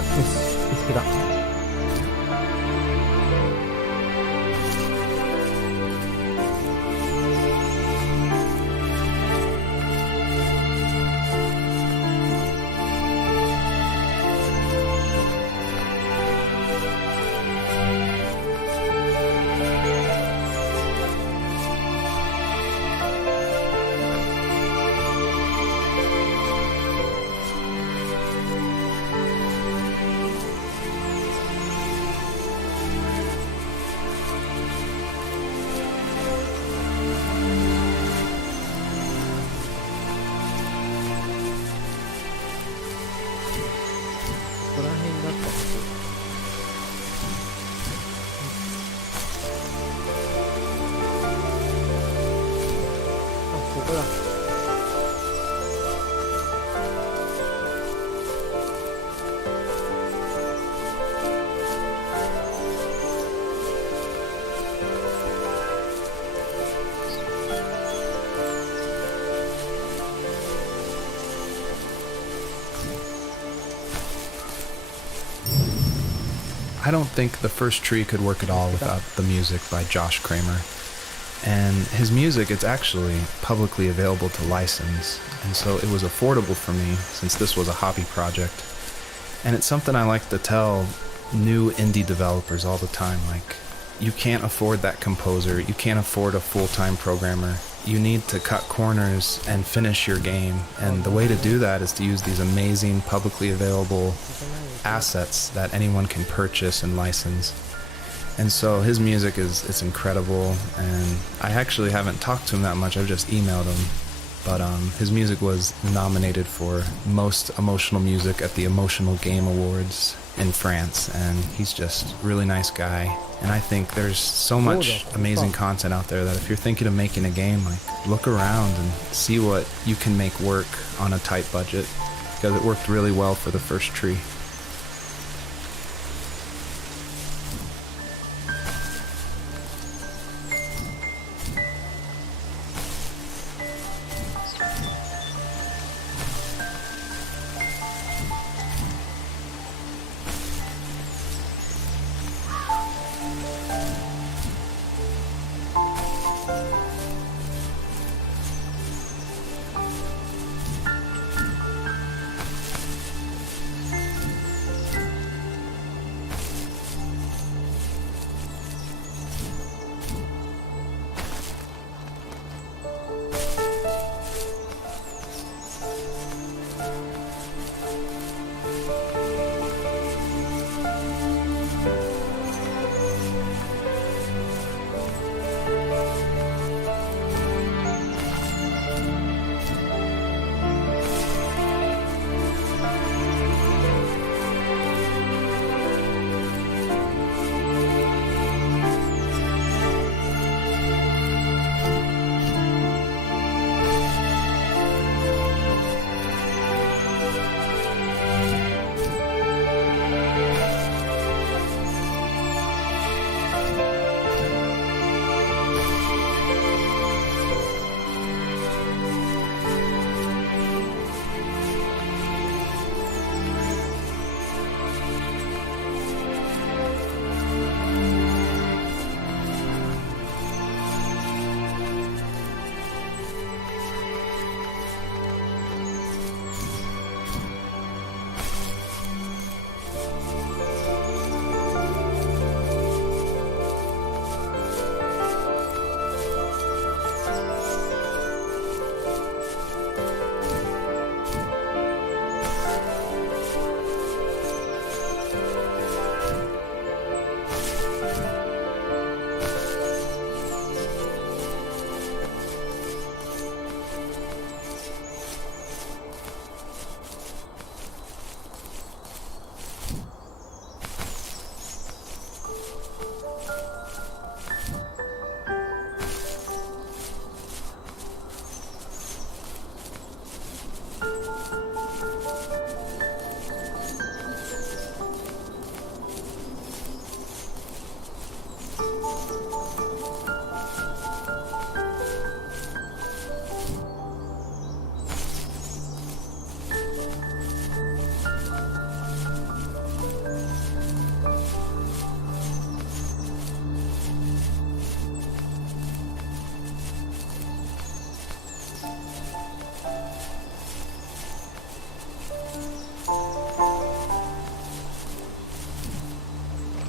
よし、見つけた。I don't think The First Tree could work at all without the music by Josh Kramer. And his music, it's actually publicly available to license, and so it was affordable for me since this was a hobby project. And it's something I like to tell new indie developers all the time, like, you can't afford that composer, you can't afford a full-time programmer. You need to cut corners and finish your game, and the way to do that is to use these amazing publicly available assets that anyone can purchase and license. And so his music it's incredible, and I actually haven't talked to him that much, I've just emailed him. But his music was nominated for Most Emotional Music at the Emotional Game Awards in France, and he's just a really nice guy. And I think there's so much amazing content out there that if you're thinking of making a game, like, look around and see what you can make work on a tight budget, because it worked really well for The First Tree.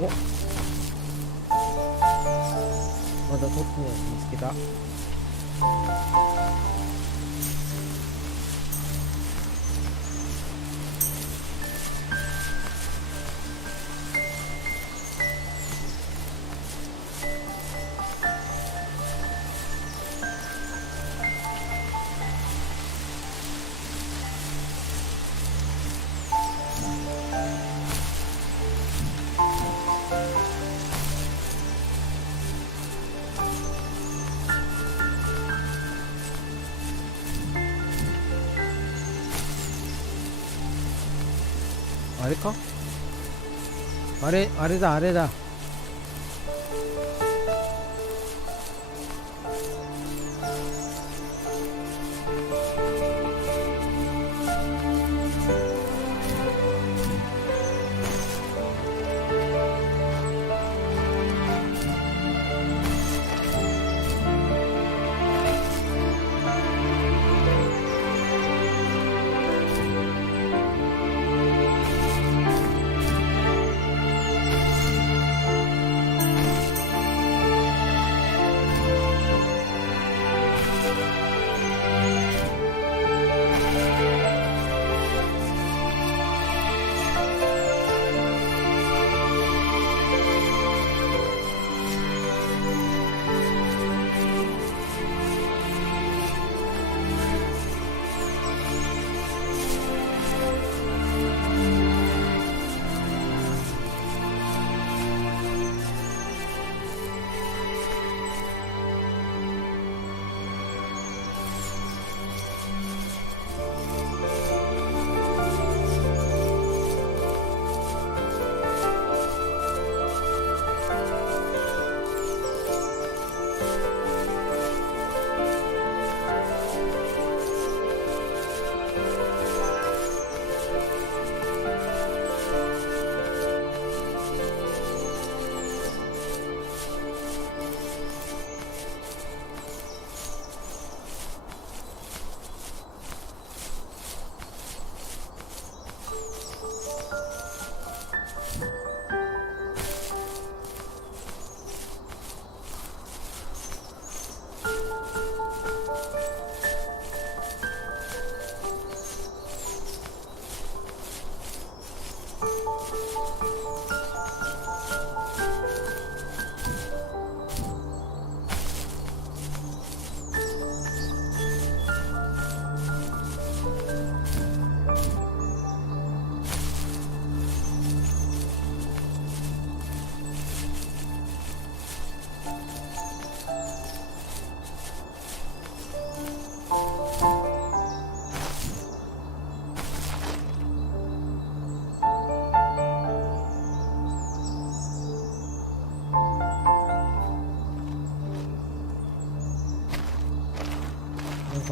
お、まだトップのやつ見つけた。あれか、あれだ、あれだ。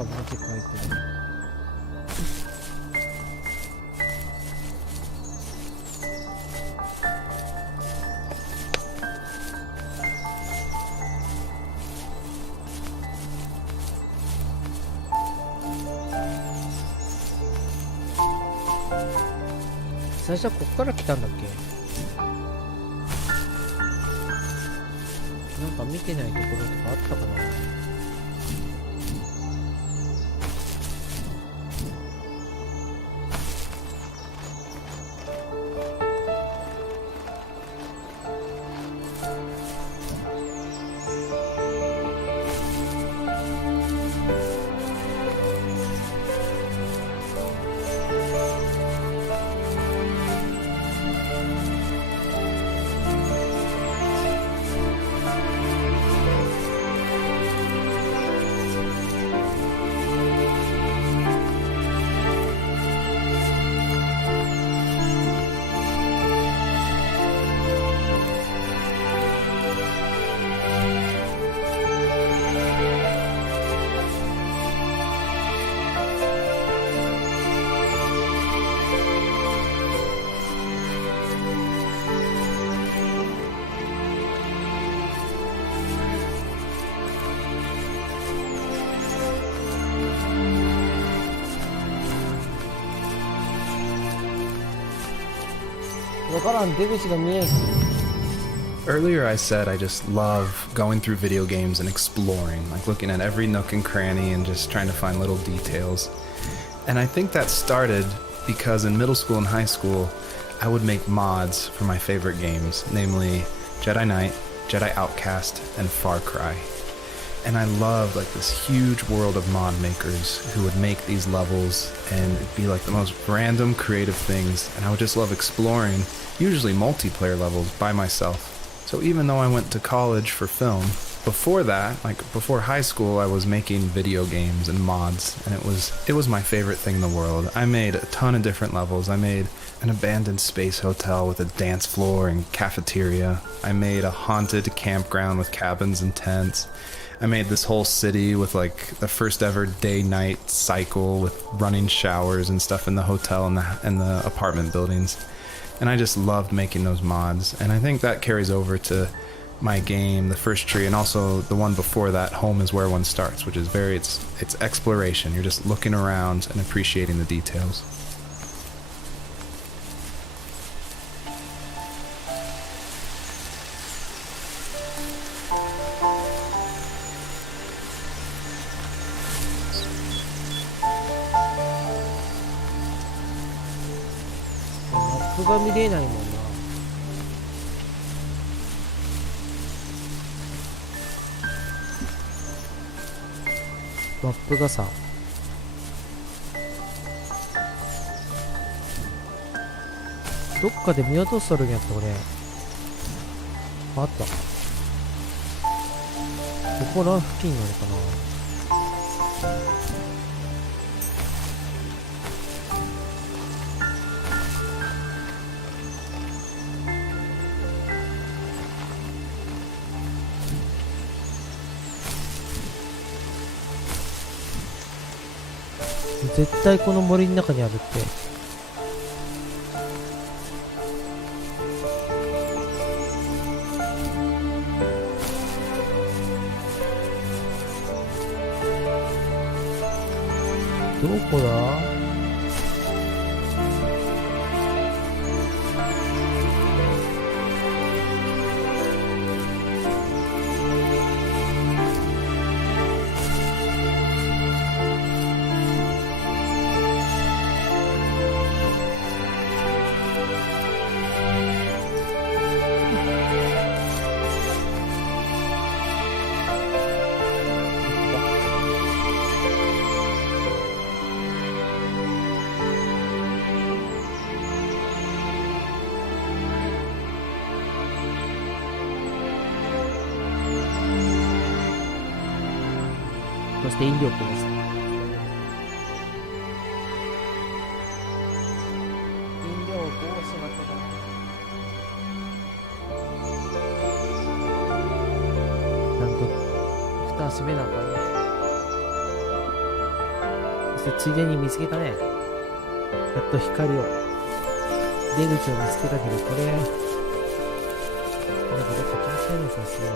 文字書いてる。最初はこっから来たんだっけ？なんか見てないところとかあったかな。わからん、出口が見えん。 Earlier I said I just love going through video games and exploring, like looking at every nook and cranny and just trying to find little details. And I think that started because in middle school and high school, I would make mods for my favorite games, namely Jedi Knight, Jedi Outcast, and Far Cry. And I loved like this huge world of mod makers who would make these levels, and it'd be like the most random creative things, and I would just love exploring, usually multiplayer levels by myself. So even though I went to college for film, before that, like before high school, I was making video games and mods, and it was my favorite thing in the world. I made a ton of different levels. I made an abandoned space hotel with a dance floor and cafeteria. I made a haunted campground with cabins and tents. I made this whole city with like the first ever day-night cycle with running showers and stuff in the hotel and the apartment buildings. And I just loved making those mods. And I think that carries over to my game, The First Tree, and also the one before that, Home is Where One Starts, which is it's exploration. You're just looking around and appreciating the details.マップが見れないもんな。マップがさ、どっかで見落としとるんやった俺。あった。ここら付近なのかな。絶対この森の中にあるって。どこだ？そして引力です。引力をしまったな。ちゃんと蓋閉めなあかんね。してついでに見つけたね。やっと光を、出口を見つけたけど、これなんかどっか通せるのさすがに。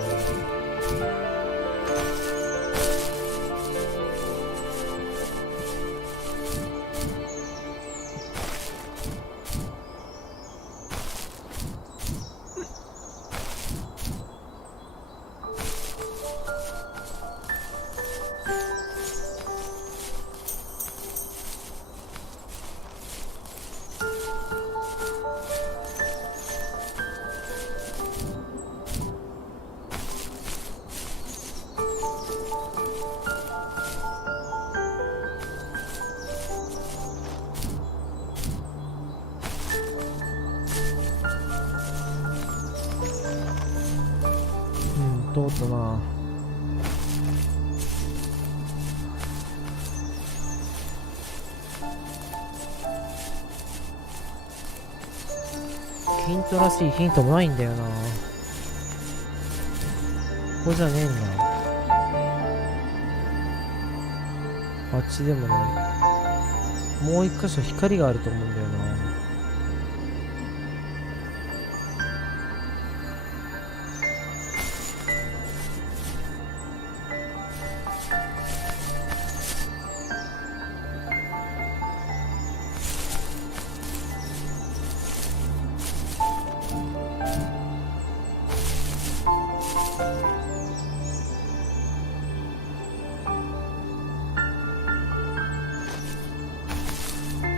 通ったな。ヒントらしいヒントもないんだよな。ここじゃねえんだ。あっちでもない。もう一箇所光があると思うんだよな。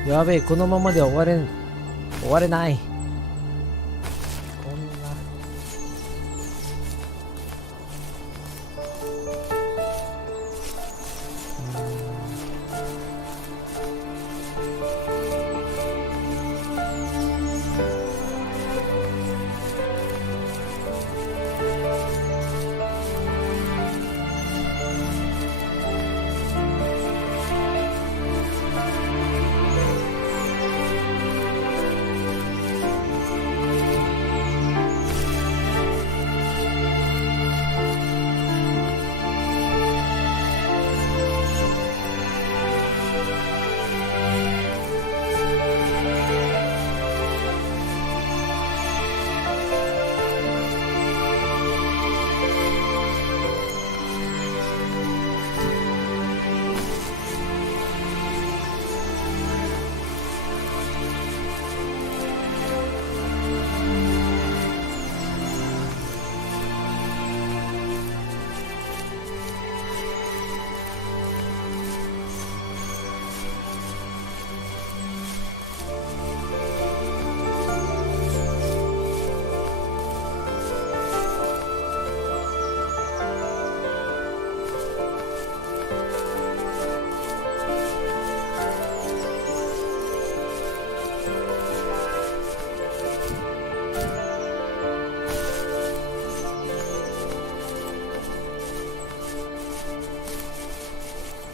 やべえ、このままでは終われない。こんな。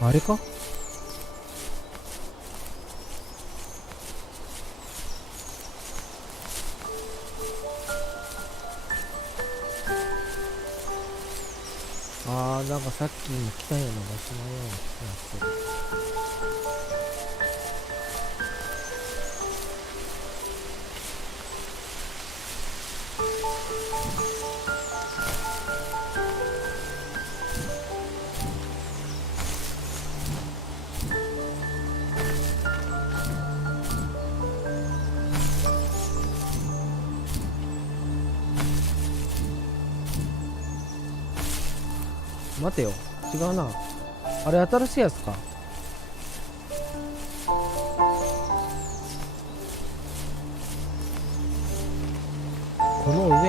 あれか？なんかさっきも来たような場所のような気がする。待てよ、違うな。あれ新しいやつか。この上、こ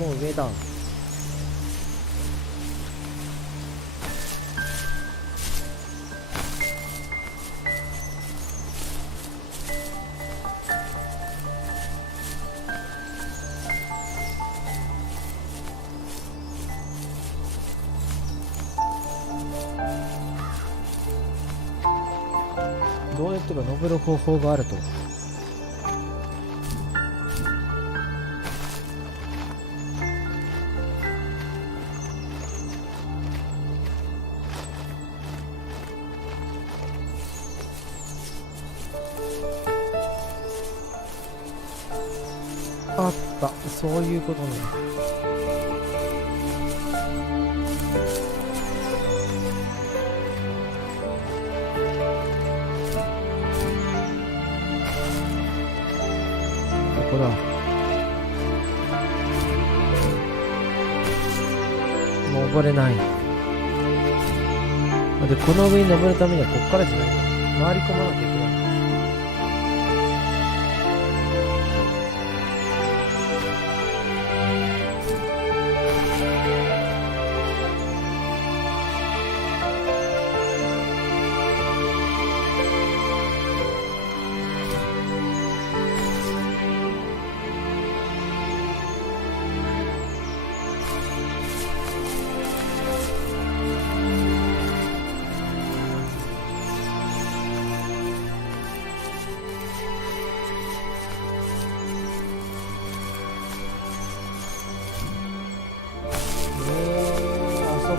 の上だ。どうやってか登る方法があると。あった、そういうことね。ここだ。登れない。で、この上に登るためにはこっからじゃないか。回り込まなきゃいけない。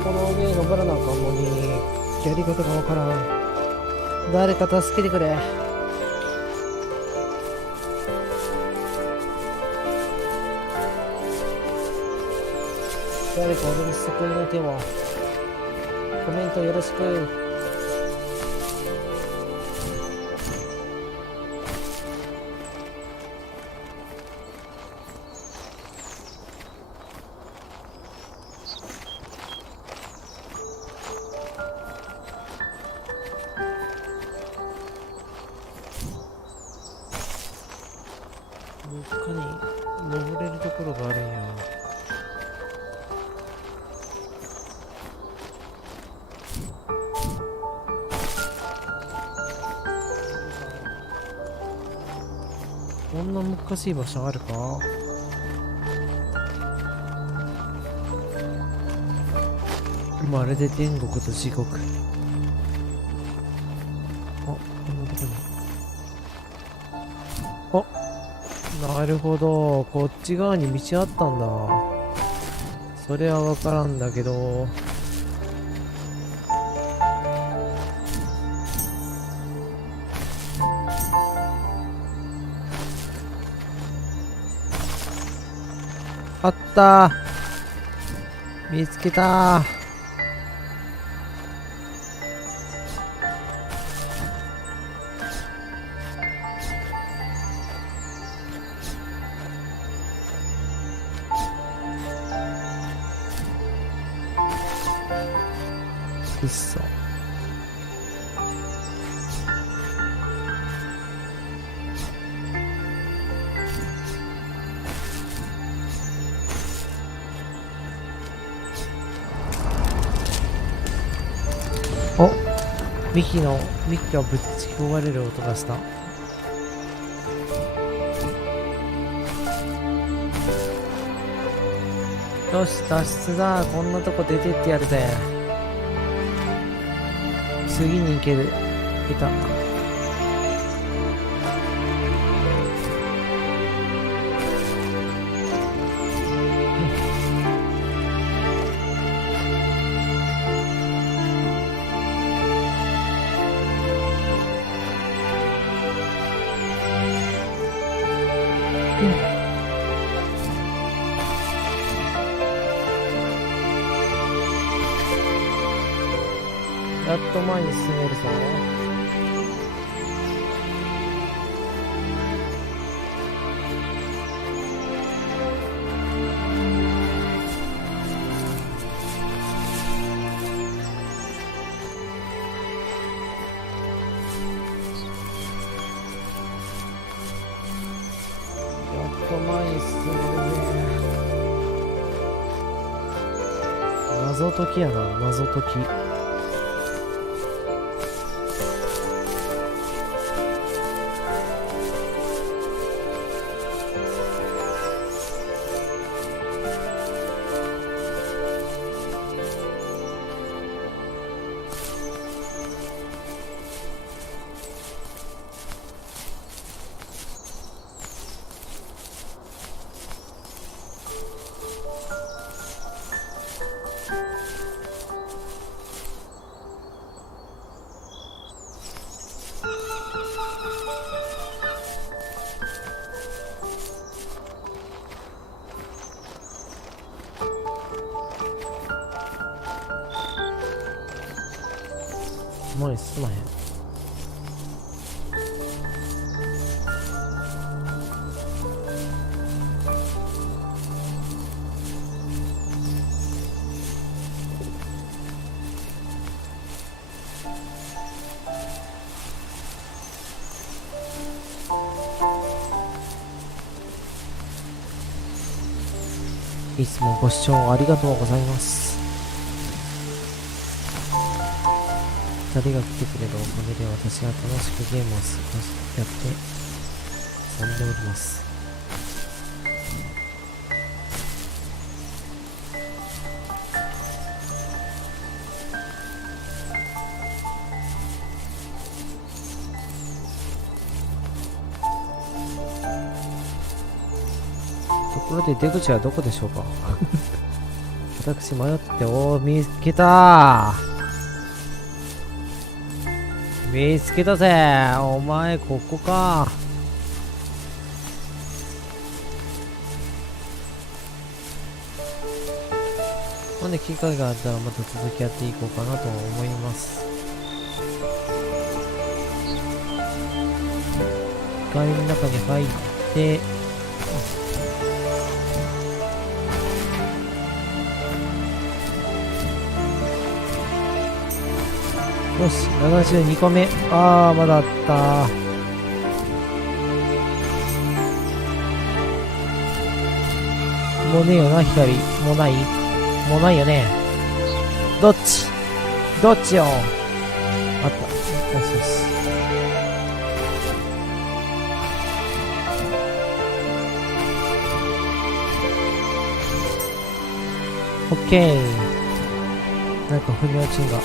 この上に登らなあかんのにやり方がわからん。誰か助けてくれ。誰か俺に救いの手を。コメントよろしく。どっかに登れるところがあるんや。こんな難しい場所あるか。まるで天国と地獄。あ、こんなとこに。あ、なるほど、こっち側に道あったんだ。それはわからんだけど。あったー、見つけたー。くっそ。お、幹がぶち壊れる音がした。よし、脱出だ。こんなとこ出てってやるぜ。次に行ける。行けた。やっと前に進めるぞ。やっと前に進めるね。謎解きやな、謎解き。前に進まへん。いつもご視聴ありがとうございます。2人が来てくれるおかげで私は楽しくゲームをやって遊んでおります。ところで出口はどこでしょうか。私迷って、見つけた見つけたぜ。お前ここか。なんで機会があったらまた続きやっていこうかなと思います。光の中に入ってよし、72個目。まだあった。もうねえよな、光。もうないよね。どっちよ。あった。よしよし。オッケー。なんか腑に落ちんが。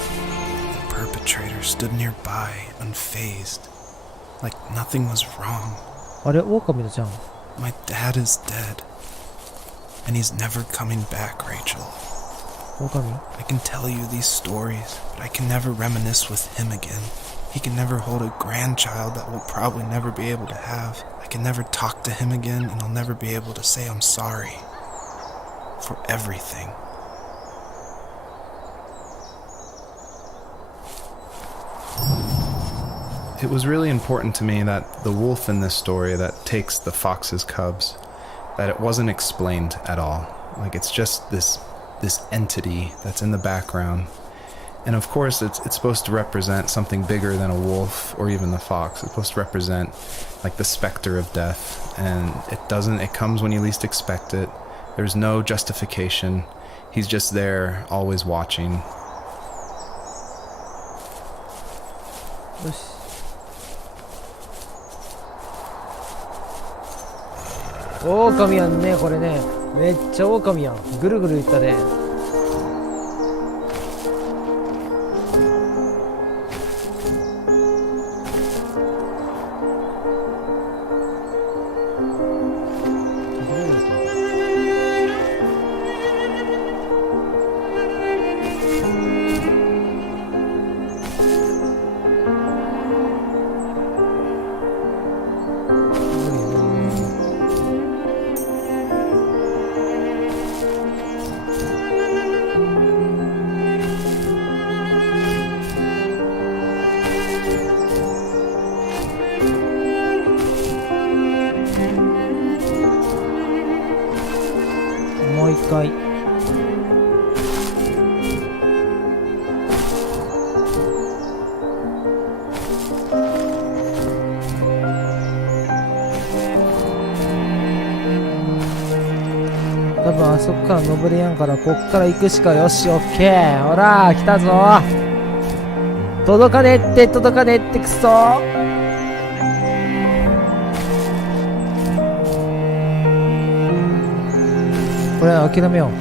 Perpetrator stood nearby, unfazed, like nothing was wrong. あれ、狼のじゃん。My dad is dead, and he's never coming back, Rachel. 狼 I can tell you these stories, but I can never reminisce with him again. He can never hold a grandchild that we'll probably never be able to have. I can never talk to him again, and I'll never be able to say I'm sorry for everything. It was really important to me that the wolf in this story that takes the fox's cubs, that it wasn't explained at all. Like, it's just this entity that's in the background. And of course, it's supposed to represent something bigger than a wolf or even the fox. It's supposed to represent like the specter of death. And it comes when you least expect it. There's no justification. He's just there, always watching. よし。狼やんね、これね。めっちゃ狼やん。ぐるぐるいったね。もう一回。多分あそこから登れやんから、こっから行くしか。よし、オッケー。ほら来たぞ。届かねってクソ。これ諦めよう。よ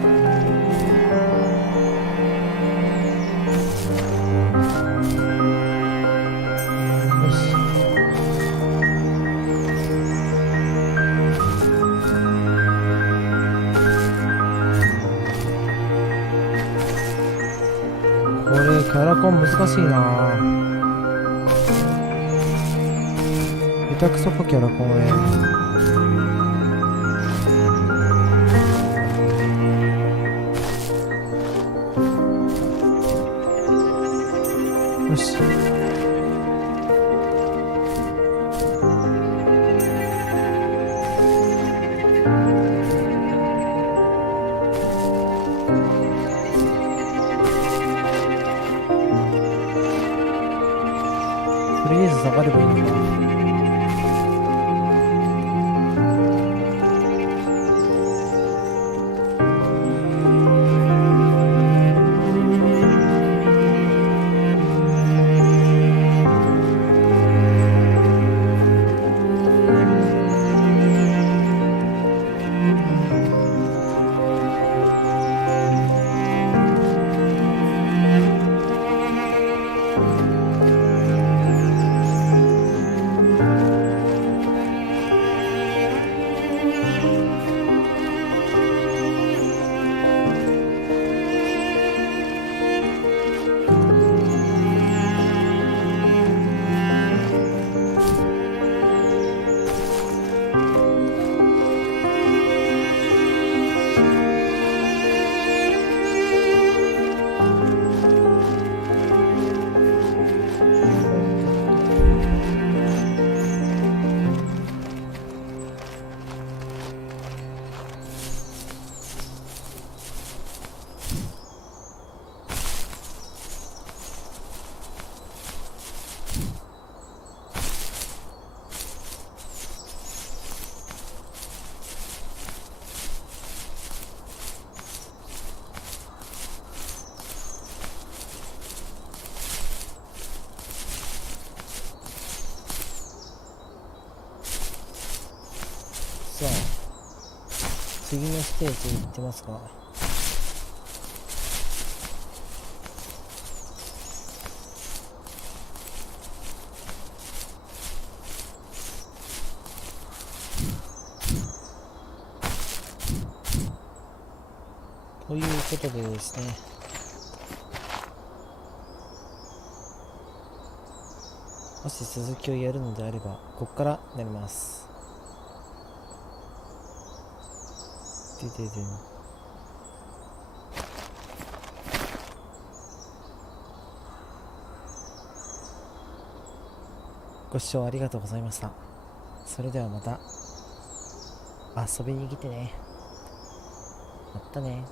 し。これキャラコン難しいな。下手くそかキャラコン。よし。さあ次のステージに行ってますか。ということでですね、もし続きをやるのであればここからなります。でででん。ご視聴ありがとうございました。それではまた遊びに来てね。またね。